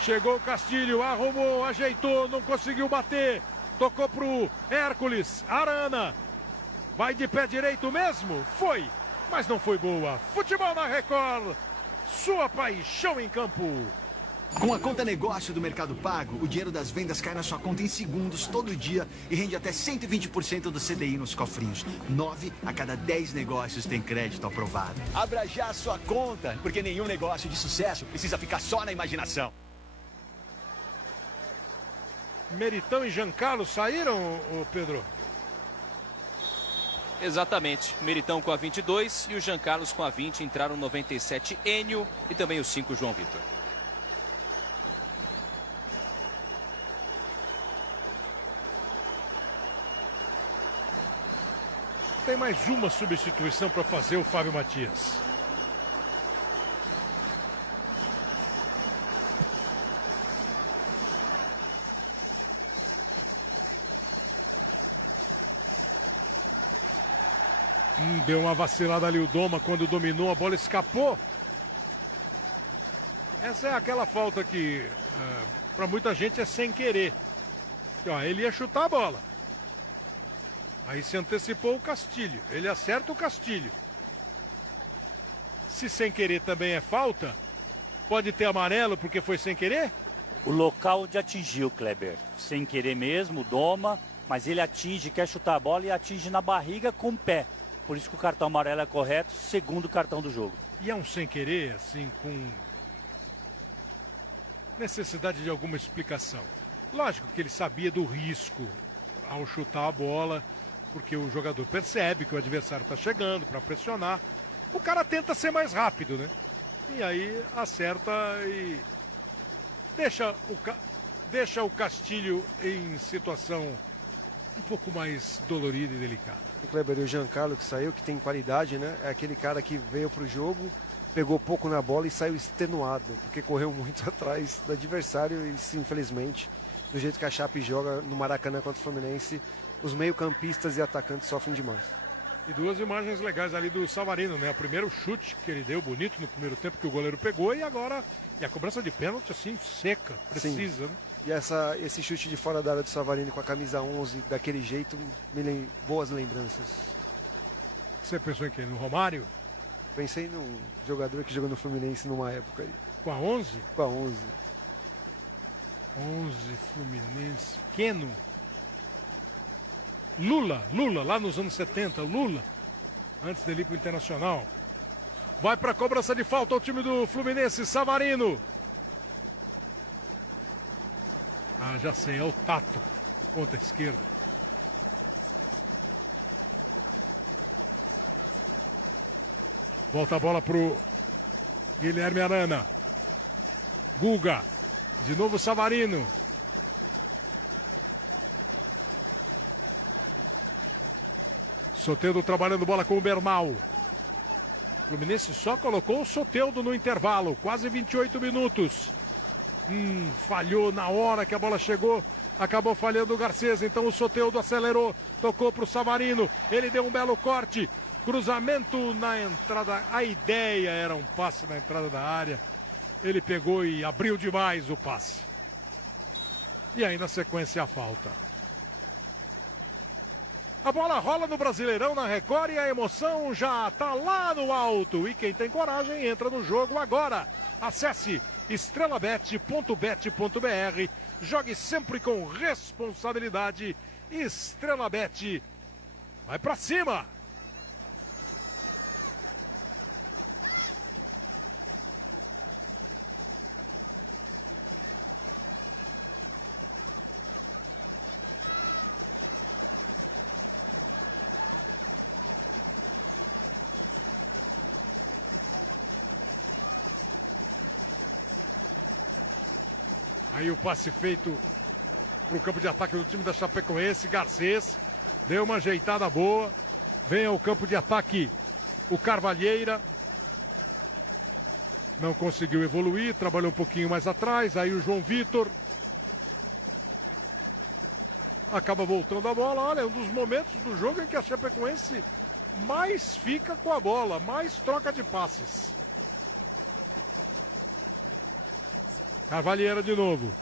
Chegou o Castilho, arrumou, ajeitou, não conseguiu bater. Tocou pro Hércules, Arana. Vai de pé direito mesmo? Foi, mas não foi boa. Futebol na Record, sua paixão em campo. Com a conta negócio do Mercado Pago, o dinheiro das vendas cai na sua conta em segundos, todo dia, e rende até 120% do CDI nos cofrinhos. 9 a cada 10 negócios tem crédito aprovado. Abra já a sua conta, porque nenhum negócio de sucesso precisa ficar só na imaginação. Meritão e Giancarlo saíram, Pedro? Exatamente. Meritão com a 22 e o Jean Carlos com a 20. Entraram 97 Enio e também o 5 João Vitor. Tem mais uma substituição para fazer o Fábio Matias. Deu uma vacilada ali o Doma quando dominou, a bola escapou. Essa é aquela falta que para muita gente é sem querer. Ó, ele ia chutar a bola. Aí se antecipou o Castilho. Ele acerta o Castilho. Se sem querer também é falta, pode ter amarelo porque foi sem querer? O local onde atingiu, Kleber. Sem querer mesmo, Doma, mas ele atinge, quer chutar a bola e atinge na barriga com o pé. Por isso que o cartão amarelo é correto, segundo cartão do jogo. E é um sem querer, assim, com necessidade de alguma explicação. Lógico que ele sabia do risco ao chutar a bola, porque o jogador percebe que o adversário está chegando para pressionar. O cara tenta ser mais rápido, né? E aí acerta e deixa o Castilho em situação um pouco mais dolorida e delicada. O Kleber e o Giancarlo que saiu, que tem qualidade, né? É aquele cara que veio pro jogo, pegou pouco na bola e saiu extenuado, porque correu muito atrás do adversário e, infelizmente, do jeito que a Chape joga no Maracanã contra o Fluminense, os meio-campistas e atacantes sofrem demais. E duas imagens legais ali do Savarino, né? O primeiro chute que ele deu bonito no primeiro tempo que o goleiro pegou e agora a cobrança de pênalti assim seca, precisa, né? E esse chute de fora da área do Savarino com a camisa 11 daquele jeito, boas lembranças. Você pensou em quem? No Romário? Pensei num jogador que jogou no Fluminense numa época aí. Com a 11? Com a 11. 11 Fluminense. Queno. Lula, lá nos anos 70, Lula, antes dele ir pro Internacional. Vai pra cobrança de falta o time do Fluminense, Savarino. Ah, já sei, é o Tato, ponta esquerda. Volta a bola pro Guilherme Arana. Guga, de novo Savarino. Soteldo trabalhando bola com o Bernal. O Fluminense só colocou o Soteldo no intervalo, quase 28 minutos. Falhou na hora que a bola chegou. Acabou falhando o Garcês. Então o Soteldo acelerou. Tocou para o Savarino. Ele deu um belo corte. Cruzamento na entrada. A ideia era um passe na entrada da área. Ele pegou e abriu demais o passe. E aí na sequência a falta. A bola rola no Brasileirão, na Record, e a emoção já está lá no alto. E quem tem coragem entra no jogo agora. Acesse estrelabet.bet.br. Jogue sempre com responsabilidade. Estrela Bet. Vai pra cima! Aí o passe feito para o campo de ataque do time da Chapecoense. Garcês deu uma ajeitada boa. Vem ao campo de ataque o Carvalheira. Não conseguiu evoluir, trabalhou um pouquinho mais atrás. Aí o João Vitor acaba voltando a bola. Olha, é um dos momentos do jogo em que a Chapecoense mais fica com a bola, mais troca de passes. Carvalheira de novo.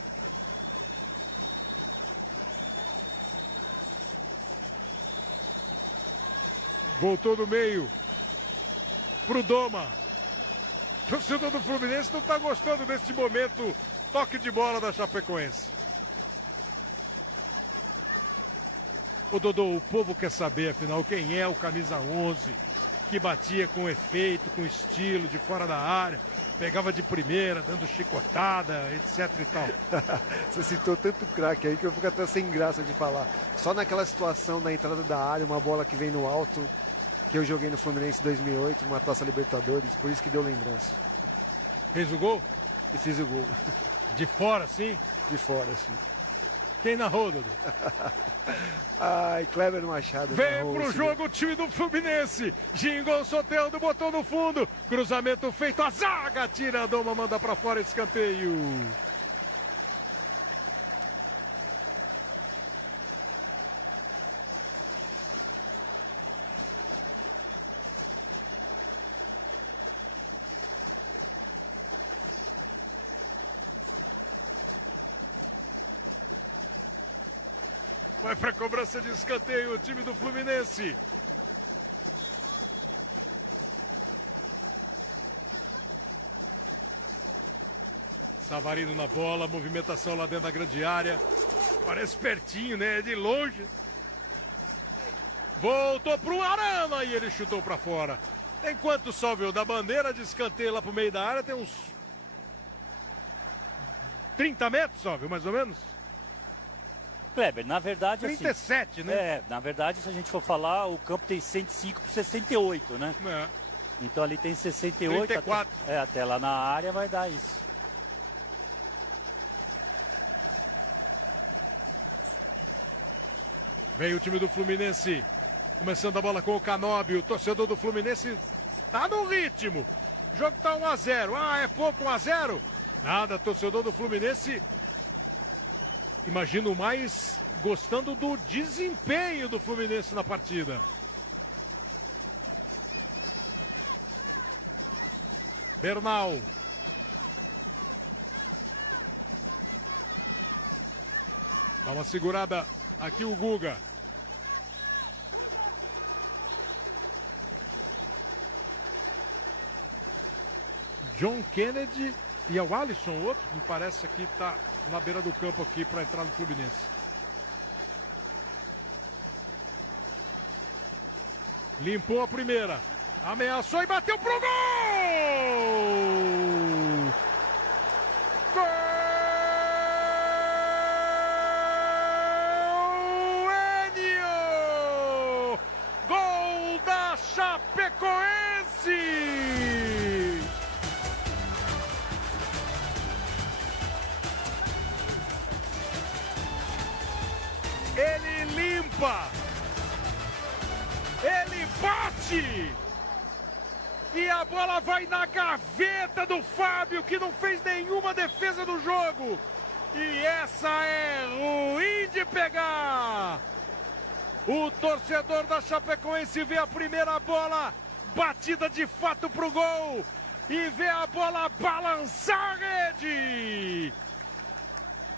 Voltou no meio pro Doma. O torcedor do Fluminense não está gostando desse momento. Toque de bola da Chapecoense. Ô Dodô, o povo quer saber, afinal, quem é o camisa 11 que batia com efeito, com estilo, de fora da área. Pegava de primeira, dando chicotada, etc e tal. Você citou tanto craque aí que eu fico até sem graça de falar. Só naquela situação na entrada da área, uma bola que vem no alto, que eu joguei no Fluminense em 2008, numa Taça Libertadores, por isso que deu lembrança. Fez o gol? E fiz o gol. De fora, sim? De fora, sim. Quem narrou, Dudu? Ai, Kleber Machado. Vem pro jogo o time do Fluminense. Gingou o Soteldo, botou no fundo. Cruzamento feito, a zaga tira a Doma, manda pra fora, escanteio. Vai para a cobrança de escanteio o time do Fluminense. Savarino na bola, movimentação lá dentro da grande área. Parece pertinho, né? De longe. Voltou pro Arana e ele chutou para fora. Tem quanto, Salvio? Da bandeira de escanteio lá pro meio da área tem uns 30 metros, Salvio, mais ou menos? Kleber, na verdade... 37, assim, né? Na verdade, se a gente for falar, o campo tem 105 por 68, né? É. Então ali tem 68. 34. Até lá na área vai dar isso. Vem o time do Fluminense. Começando a bola com o Canóbio. O torcedor do Fluminense tá no ritmo. O jogo tá 1-0. Ah, é pouco 1-0? Nada, torcedor do Fluminense... Imagino mais gostando do desempenho do Fluminense na partida. Bernal. Dá uma segurada aqui o Guga. John Kennedy e é o Alisson, outro, me parece que tá na beira do campo aqui para entrar no Fluminense. Limpou a primeira. Ameaçou e bateu pro gol! Gol! Enio! Gol da Chapecoense! Ele limpa, ele bate e a bola vai na gaveta. gaveta do Fábio, que não fez nenhuma defesa do jogo. E essa é ruim de pegar. O torcedor da Chapecoense vê a primeira bola batida de fato pro gol e vê a bola balançar a rede.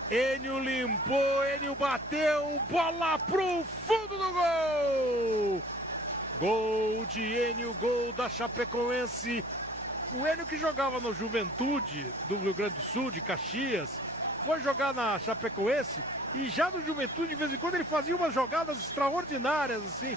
Enio limpou, Enio bateu, bola pro fundo do gol. Gol de Enio, gol da Chapecoense. O Enio que jogava no Juventude do Rio Grande do Sul, de Caxias, foi jogar na Chapecoense e já no Juventude, de vez em quando, ele fazia umas jogadas extraordinárias, assim.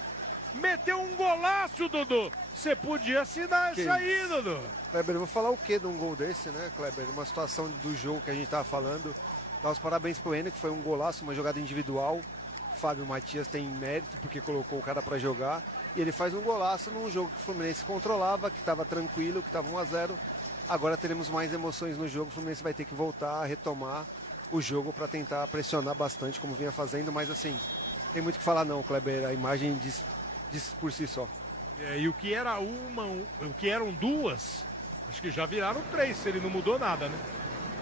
Meteu um golaço, Dudu. Você podia assinar isso aí, Dudu. Kleber, eu vou falar o que de um gol desse, né, Kleber? Uma situação do jogo que a gente tava falando. Dá os parabéns pro Enio, que foi um golaço, uma jogada individual. O Fábio Matias tem mérito, porque colocou o cara para jogar. E ele faz um golaço num jogo que o Fluminense controlava, que estava tranquilo, que estava 1-0. Agora teremos mais emoções no jogo. O Fluminense vai ter que voltar a retomar o jogo para tentar pressionar bastante, como vinha fazendo. Mas assim, tem muito o que falar não, Kleber. A imagem diz por si só. E o que era o que eram duas, acho que já viraram 3, se ele não mudou nada, né?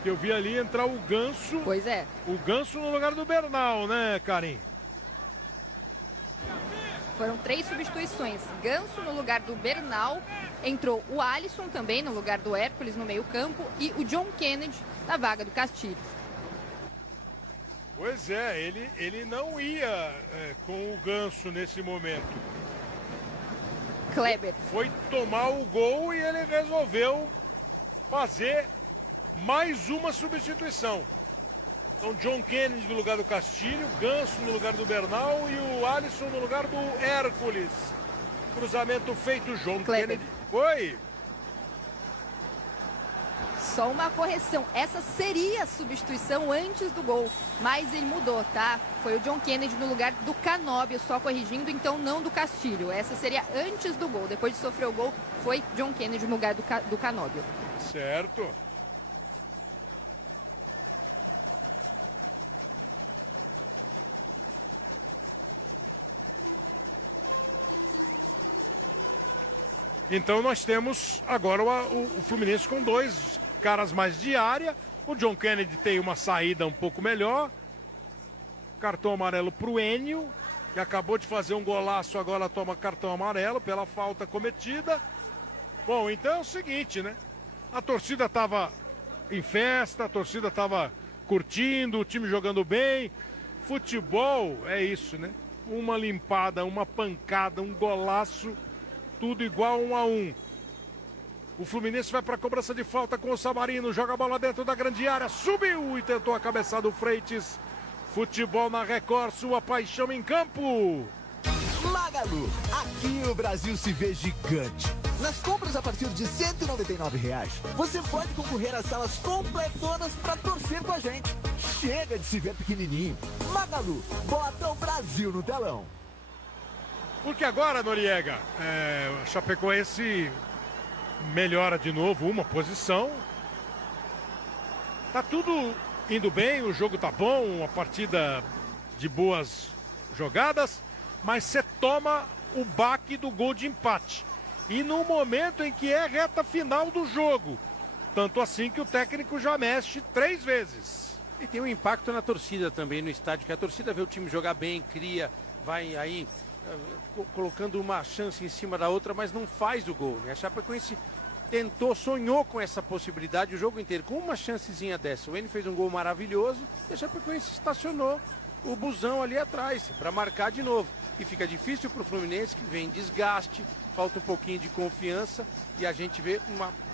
Eu vi ali entrar o Ganso. Pois é. O Ganso no lugar do Bernal, né, Karim? Foram 3 substituições. Ganso no lugar do Bernal, entrou o Alisson também no lugar do Hércules no meio-campo e o John Kennedy na vaga do Castilho. Pois é, ele não ia com o Ganso nesse momento. Kleber. Foi tomar o gol e ele resolveu fazer mais uma substituição. Então, John Kennedy no lugar do Castilho, Ganso no lugar do Bernal e o Alisson no lugar do Hércules. Cruzamento feito, John Kleber. Kennedy. Oi! Só uma correção, essa seria a substituição antes do gol, mas ele mudou, tá? Foi o John Kennedy no lugar do Canóbio, só corrigindo, então não do Castilho. Essa seria antes do gol, depois de sofrer o gol, foi John Kennedy no lugar do Canóbio. Certo. Então nós temos agora o Fluminense com 2 caras mais de área. O John Kennedy tem uma saída um pouco melhor. Cartão amarelo para o Enio, que acabou de fazer um golaço, agora toma cartão amarelo pela falta cometida. Bom, então é o seguinte, né? A torcida estava em festa, a torcida estava curtindo, o time jogando bem. Futebol é isso, né? Uma limpada, uma pancada, um golaço. Tudo igual 1-1. O Fluminense vai para a cobrança de falta com o Savarino. Joga a bola dentro da grande área. Subiu e tentou a cabeçada do Freitas. Futebol na Record, sua paixão em campo. Magalu, aqui o Brasil se vê gigante. Nas compras a partir de R$ 199, você pode concorrer a salas completonas para torcer com a gente. Chega de se ver pequenininho. Magalu, bota o Brasil no telão. Porque agora, Noriega, o Chapecoense melhora de novo uma posição. Tá tudo indo bem, o jogo tá bom, uma partida de boas jogadas, mas você toma o baque do gol de empate. E no momento em que é reta final do jogo. Tanto assim que o técnico já mexe 3 vezes. E tem um impacto na torcida também no estádio, que a torcida vê o time jogar bem, cria, vai aí colocando uma chance em cima da outra, mas não faz o gol, né? A Chapecoense tentou, sonhou com essa possibilidade o jogo inteiro, com uma chancezinha dessa. O Enio fez um gol maravilhoso e a Chapecoense estacionou o busão ali atrás para marcar de novo. E fica difícil para o Fluminense, que vem desgaste, falta um pouquinho de confiança e a gente vê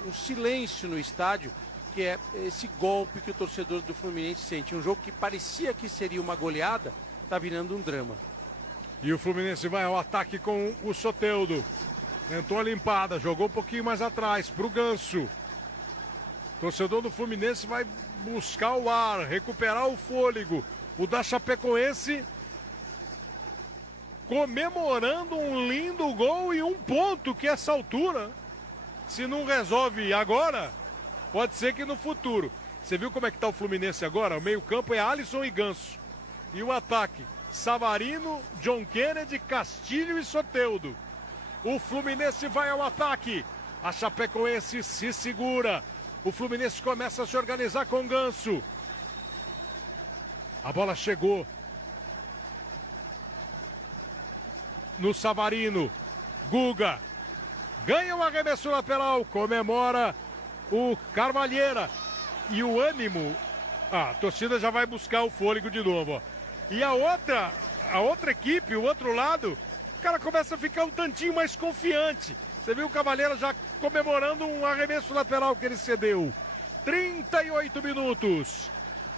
um silêncio no estádio, que é esse golpe que o torcedor do Fluminense sente. Um jogo que parecia que seria uma goleada, tá virando um drama. E o Fluminense vai ao ataque com o Soteldo. Tentou a limpada, jogou um pouquinho mais atrás pro Ganso. O torcedor do Fluminense vai buscar o ar, recuperar o fôlego. O da Chapecoense comemorando um lindo gol e um ponto, que essa altura, se não resolve agora, pode ser que no futuro. Você viu como é que tá o Fluminense agora? O meio-campo é Alisson e Ganso. E o ataque, Savarino, John Kennedy, Castilho e Soteldo. O Fluminense vai ao ataque. A Chapecoense se segura. O Fluminense começa a se organizar com o Ganso. A bola chegou no Savarino. Guga ganha um arremesso lateral. Comemora o Carvalheira. E o ânimo... a torcida já vai buscar o fôlego de novo, ó. E a outra equipe, o outro lado, o cara começa a ficar um tantinho mais confiante. Você viu o Cavalheira já comemorando um arremesso lateral que ele cedeu. 38 minutos.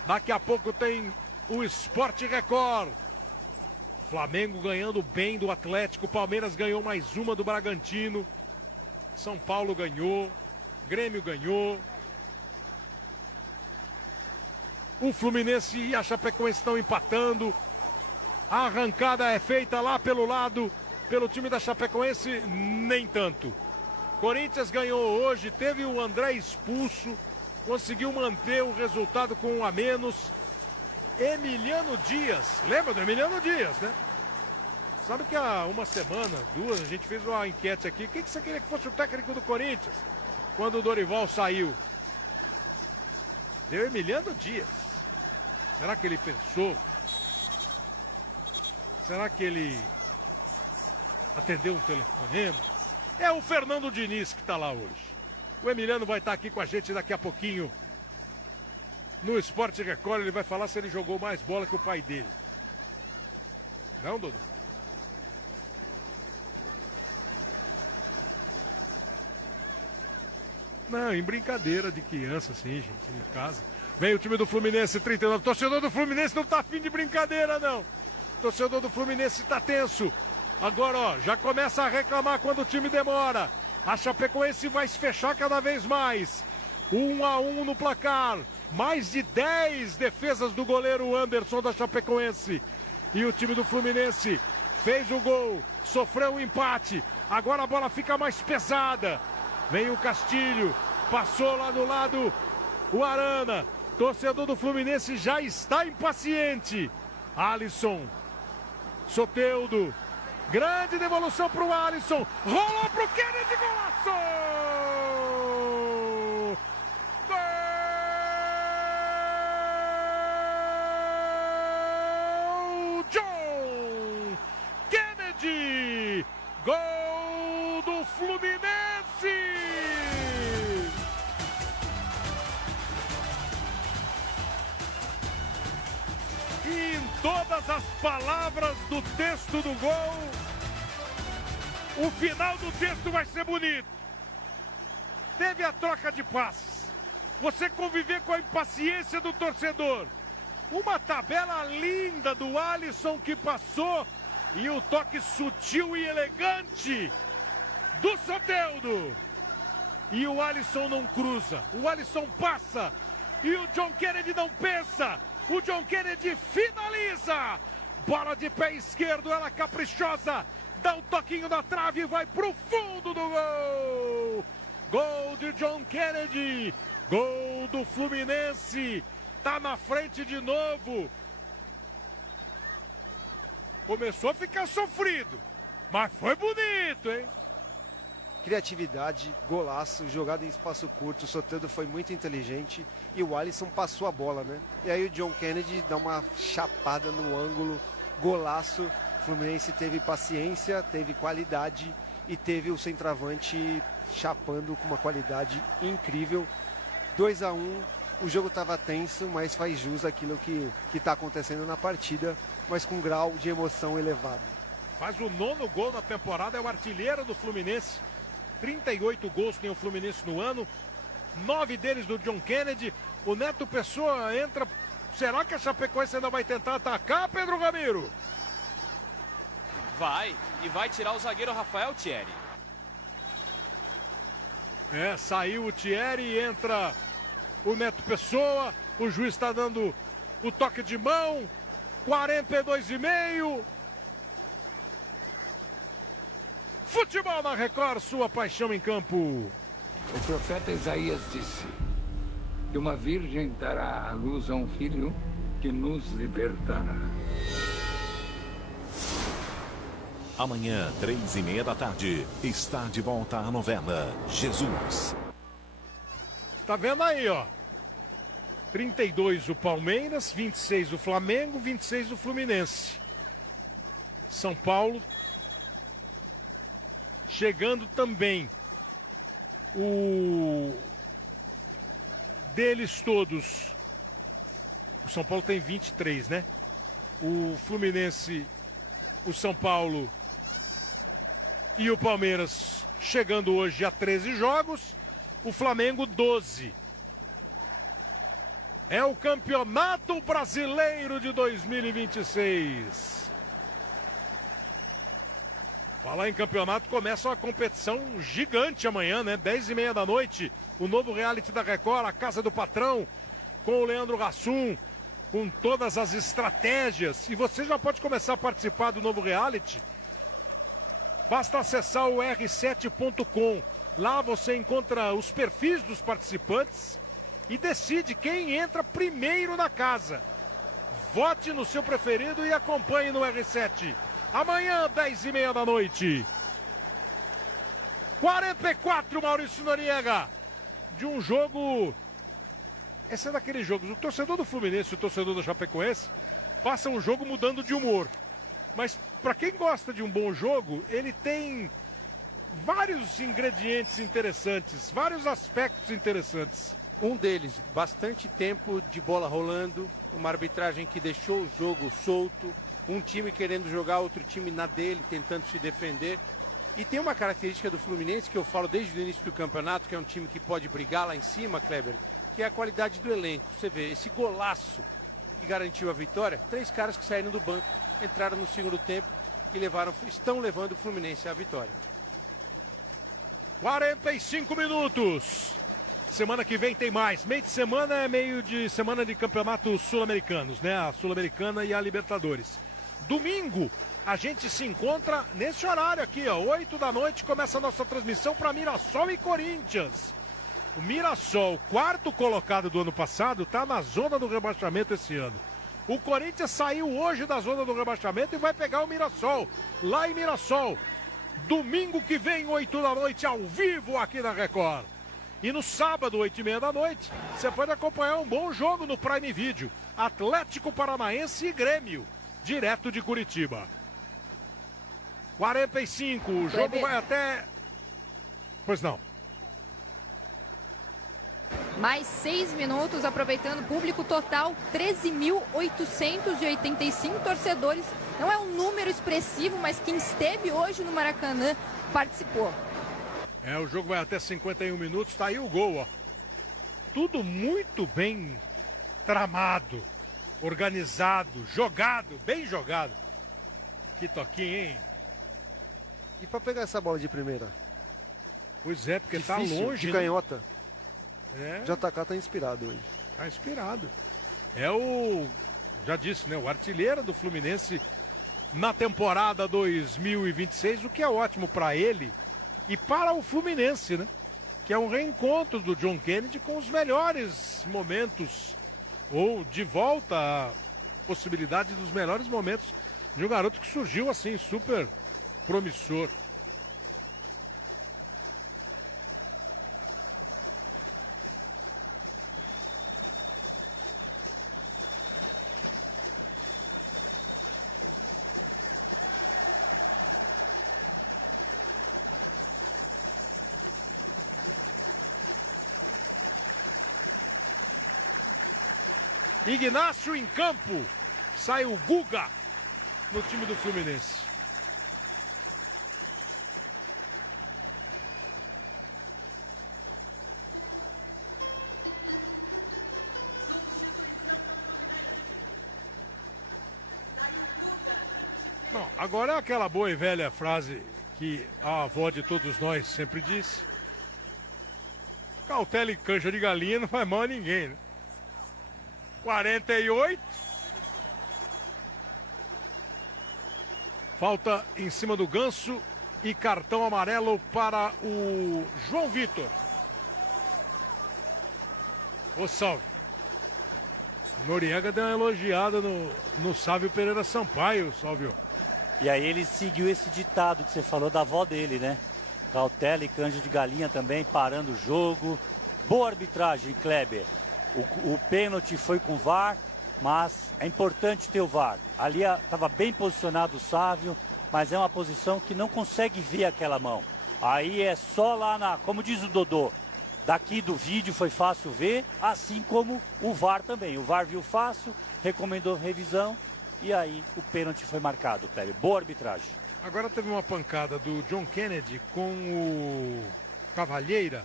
Daqui a pouco tem o Sport Record. Flamengo ganhando bem do Atlético. Palmeiras ganhou mais uma do Bragantino. São Paulo ganhou. Grêmio ganhou. O Fluminense e a Chapecoense estão empatando. A arrancada é feita lá pelo lado. Pelo time da Chapecoense, nem tanto. Corinthians ganhou hoje, teve o André expulso, conseguiu manter o resultado com 1 a menos. Emiliano Dias, lembra do Emiliano Dias, né? Sabe que há uma semana, 2, a gente fez uma enquete aqui. Quem que você queria que fosse o técnico do Corinthians? Quando o Dorival saiu. Deu Emiliano Dias. Será que ele pensou? Será que ele... atendeu um telefonema? É o Fernando Diniz que está lá hoje. O Emiliano vai estar aqui com a gente daqui a pouquinho. No Sport Record ele vai falar se ele jogou mais bola que o pai dele. Não, Dudu? Não, em brincadeira de criança, assim, gente, em casa. Vem o time do Fluminense, 39. Torcedor do Fluminense não tá afim de brincadeira, não. Torcedor do Fluminense tá tenso. Agora, ó, já começa a reclamar quando o time demora. A Chapecoense vai se fechar cada vez mais. 1 a 1 no placar. Mais de 10 defesas do goleiro Anderson da Chapecoense. E o time do Fluminense fez o gol, sofreu o empate. Agora a bola fica mais pesada. Vem o Castilho, passou lá do lado o Arana. Torcedor do Fluminense já está impaciente. Alisson, Soteldo. Grande devolução para o Alisson. Rolou para o Kennedy, golaço! Gol! John Kennedy! Gol do Fluminense! E em todas as palavras do texto do gol, o final do texto vai ser bonito. Teve a troca de passes. Você conviver com a impaciência do torcedor. Uma tabela linda do Alisson que passou e o toque sutil e elegante do Soteldo. E o Alisson não cruza. O Alisson passa e o John Kennedy não pensa. O John Kennedy finaliza. Bola de pé esquerdo, ela caprichosa. Dá um toquinho na trave e vai pro fundo do gol. Gol de John Kennedy. Gol do Fluminense. Tá na frente de novo. Começou a ficar sofrido, mas foi bonito, hein? Criatividade, golaço, jogada em espaço curto. O Soteldo foi muito inteligente e o Alisson passou a bola, né? E aí o John Kennedy dá uma chapada no ângulo, golaço. O Fluminense teve paciência, teve qualidade e teve o centroavante chapando com uma qualidade incrível. 2 a 1, o jogo estava tenso, mas faz jus àquilo que está acontecendo na partida, mas com grau de emoção elevado. Faz o 9º gol na temporada, é o artilheiro do Fluminense. 38 gols tem o Fluminense no ano, 9 deles do John Kennedy. O Neto Pessoa entra. Será que a Chapecoense ainda vai tentar atacar, Pedro Ramiro? Vai, e vai tirar o zagueiro Rafael Thierry. É, saiu o Thierry e entra o Neto Pessoa. O juiz está dando o toque de mão. 42,5. Futebol na Record, sua paixão em campo. O profeta Isaías disse que uma virgem dará à luz a um filho que nos libertará. Amanhã, 3h30 da tarde, está de volta a novela Jesus. Tá vendo aí, ó. 32 o Palmeiras, 26 o Flamengo, 26 o Fluminense. São Paulo chegando também. O deles todos, o São Paulo tem 23, né? O Fluminense, o São Paulo e o Palmeiras chegando hoje a 13 jogos, o Flamengo 12. É o Campeonato Brasileiro de 2026. Falar em campeonato, começa uma competição gigante amanhã, né? 10h30 da noite, o novo reality da Record, A Casa do Patrão, com o Leandro Hassum, com todas as estratégias. E você já pode começar a participar do novo reality. Basta acessar o r7.com. Lá você encontra os perfis dos participantes e decide quem entra primeiro na casa. Vote no seu preferido e acompanhe no R7. Amanhã, 10h30 da noite. 44, Maurício Noriega. De um jogo... Esse é daqueles jogos. O torcedor do Fluminense e o torcedor do Chapecoense passam o jogo mudando de humor. Mas para quem gosta de um bom jogo, ele tem vários ingredientes interessantes, vários aspectos interessantes. Um deles, bastante tempo de bola rolando, uma arbitragem que deixou o jogo solto, um time querendo jogar, outro time na dele, tentando se defender. E tem uma característica do Fluminense que eu falo desde o início do campeonato, que é um time que pode brigar lá em cima, Kleber, que é a qualidade do elenco. Você vê, esse golaço que garantiu a vitória, 3 caras que saíram do banco, entraram no segundo tempo e estão levando o Fluminense à vitória. 45 minutos. Semana que vem tem mais. Meio de semana é meio de semana de campeonatos sul-americanos, né? A Sul-Americana e a Libertadores. Domingo, a gente se encontra nesse horário aqui, ó. 8 da noite começa a nossa transmissão para Mirassol e Corinthians. O Mirassol, quarto colocado do ano passado, está na zona do rebaixamento esse ano. O Corinthians saiu hoje da zona do rebaixamento e vai pegar o Mirassol, lá em Mirassol. Domingo que vem, 8 da noite, ao vivo aqui na Record. E no sábado, 8h30 da noite, você pode acompanhar um bom jogo no Prime Video. Atlético Paranaense e Grêmio, direto de Curitiba. 45, o jogo vai até... Pois não. Mais 6 minutos, aproveitando o público total, 13.885 torcedores. Não é um número expressivo, mas quem esteve hoje no Maracanã participou. O jogo vai até 51 minutos, tá aí o gol, ó. Tudo muito bem tramado, organizado, jogado, bem jogado. Que toquinho, hein? E pra pegar essa bola de primeira? Pois é, porque difícil, tá longe, de né? canhota. É. JK tá inspirado hoje. Tá inspirado. É o, já disse, né? O artilheiro do Fluminense na temporada 2026, o que é ótimo para ele e para o Fluminense, né? Que é um reencontro do John Kennedy com os melhores momentos, ou de volta à possibilidade dos melhores momentos de um garoto que surgiu assim, super promissor. Ignácio em campo, sai o Guga no time do Fluminense. Bom, agora é aquela boa e velha frase que a avó de todos nós sempre disse: cautela e canja de galinha não faz mal a ninguém, né? 48. Falta em cima do Ganso e cartão amarelo para o João Vitor. Ô, Salve. Noriega deu uma elogiada no Sávio Pereira Sampaio, Salvio. E aí ele seguiu esse ditado que você falou da avó dele, né? Cautela e canja de galinha também, parando o jogo. Boa arbitragem, Kleber. O pênalti foi com o VAR, mas é importante ter o VAR. Ali estava bem posicionado o Sávio, mas é uma posição que não consegue ver aquela mão. Aí é só lá como diz o Dodô, daqui do vídeo foi fácil ver, assim como o VAR também. O VAR viu fácil, recomendou revisão e aí o pênalti foi marcado, Kleber. Boa arbitragem. Agora teve uma pancada do John Kennedy com o Cavalheira.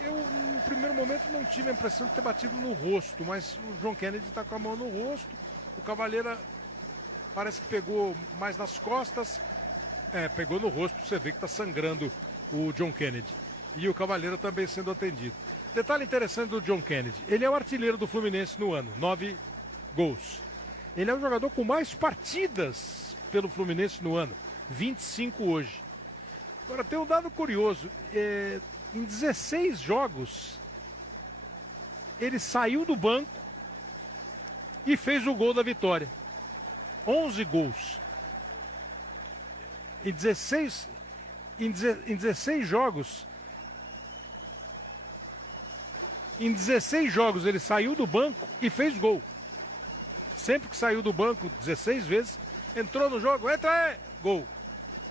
Eu, no primeiro momento, não tive a impressão de ter batido no rosto, mas o John Kennedy está com a mão no rosto. O Cavalheira parece que pegou mais nas costas. Pegou no rosto, você vê que está sangrando o John Kennedy. E o Cavalheira também sendo atendido. Detalhe interessante do John Kennedy. Ele é o artilheiro do Fluminense no ano, 9 gols. Ele é o jogador com mais partidas pelo Fluminense no ano, 25 hoje. Agora tem um dado curioso. Em 16 jogos, ele saiu do banco e fez o gol da vitória. 11 gols. Em 16 jogos, ele saiu do banco e fez gol. Sempre que saiu do banco 16 vezes, entrou no jogo, entra aí, gol.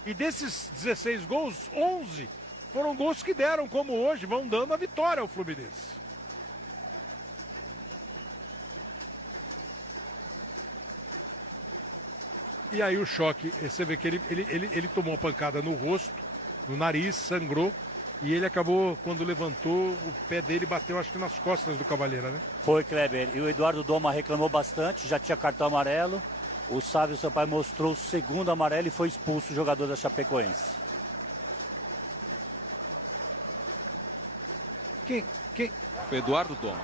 E desses 16 gols, 11 foram gols que deram, como hoje, vão dando a vitória ao Fluminense. E aí o choque, você vê que ele tomou uma pancada no rosto, no nariz, sangrou. E ele acabou, quando levantou, o pé dele bateu, acho que nas costas do Cavalheira, né? Foi, Kleber. E o Eduardo Doma reclamou bastante, já tinha cartão amarelo. O Sávio Sampaio mostrou o segundo amarelo e foi expulso o jogador da Chapecoense. Quem? Foi Eduardo Doma.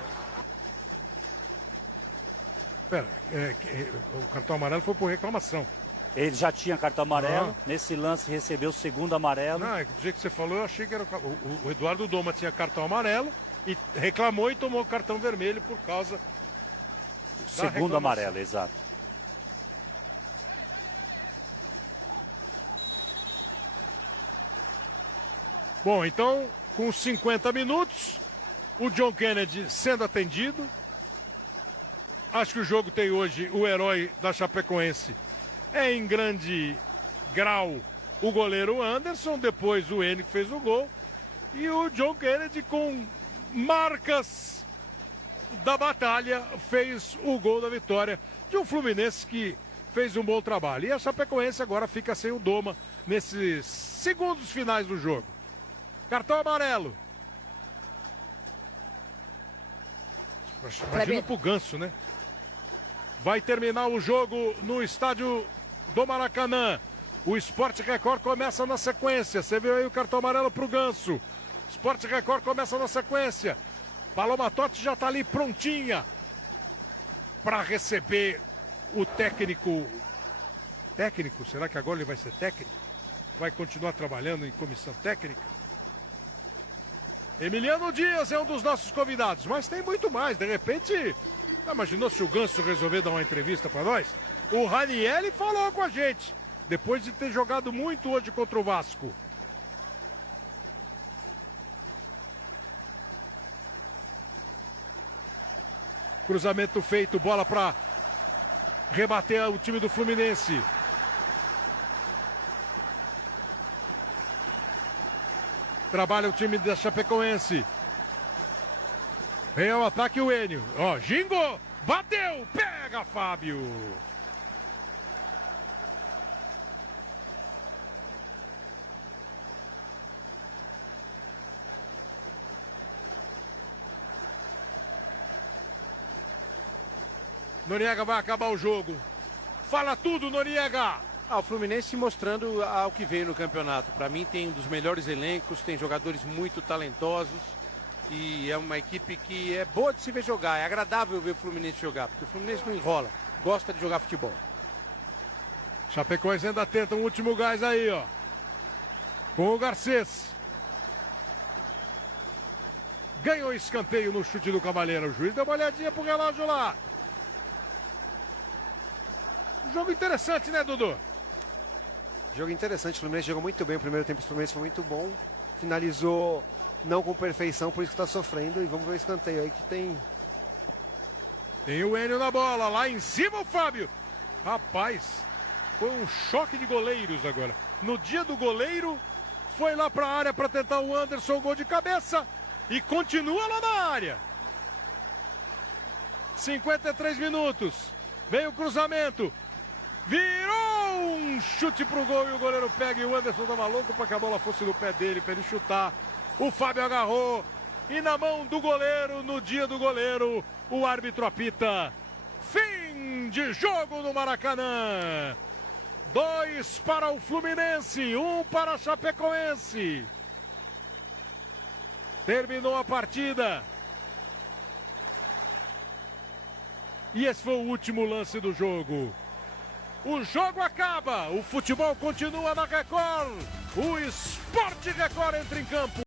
Pera, o cartão amarelo foi por reclamação. Ele já tinha cartão amarelo, nesse lance recebeu o segundo amarelo. Não, do jeito que você falou, eu achei que era o Eduardo Doma tinha cartão amarelo e reclamou e tomou cartão vermelho por causa da segundo amarelo, exato. Bom, então, com 50 minutos, o John Kennedy sendo atendido. Acho que o jogo tem hoje o herói da Chapecoense. Em grande grau, o goleiro Anderson, depois o Enio que fez o gol. E o John Kennedy, com marcas da batalha, fez o gol da vitória de um Fluminense que fez um bom trabalho. E a Chapecoense agora fica sem o Doma nesses segundos finais do jogo. Cartão amarelo. Imagina pro Ganso, né? Vai terminar o jogo no estádio do Maracanã. O Sport Record começa na sequência. Você viu aí o cartão amarelo pro Ganso. Sport Record começa na sequência. Paloma Totti já tá ali prontinha para receber o técnico. Técnico? Será que agora ele vai ser técnico? Vai continuar trabalhando em comissão técnica? Emiliano Dias é um dos nossos convidados, mas tem muito mais. De repente, imaginou se o Ganso resolver dar uma entrevista para nós? O Ranieri falou com a gente, depois de ter jogado muito hoje contra o Vasco. Cruzamento feito, bola para rebater o time do Fluminense. Trabalha o time da Chapecoense. Vem ao ataque o Enio. Ó, gingou, bateu, pega Fábio. Noriega vai acabar o jogo. Fala tudo, Noriega. O Fluminense mostrando ao que veio no campeonato. Para mim tem um dos melhores elencos, tem jogadores muito talentosos e é uma equipe que é boa de se ver jogar. É agradável ver o Fluminense jogar, porque o Fluminense não enrola, gosta de jogar futebol. Chapecoense ainda tenta um último gás aí, ó. Com o Garcês. Ganhou escanteio no chute do Cavaleiro. O juiz deu uma olhadinha pro relógio lá. Jogo interessante, né, Dudu? Jogo interessante, o Fluminense jogou muito bem, o primeiro tempo do Fluminense foi muito bom, finalizou não com perfeição, por isso que está sofrendo, e vamos ver o escanteio aí que tem... Tem o Enio na bola, lá em cima o Fábio. Rapaz, foi um choque de goleiros agora. No dia do goleiro, foi lá para a área para tentar o Anderson, gol de cabeça, e continua lá na área. 53 minutos, vem o cruzamento, virou um chute pro gol e o goleiro pega e o Anderson tava louco para que a bola fosse no pé dele, para ele chutar. O Fábio agarrou e na mão do goleiro, no dia do goleiro, o árbitro apita. Fim de jogo no Maracanã. 2 para o Fluminense, 1 para a Chapecoense. Terminou a partida. E esse foi o último lance do jogo. O jogo acaba, o futebol continua na Record. O Sport Record entra em campo.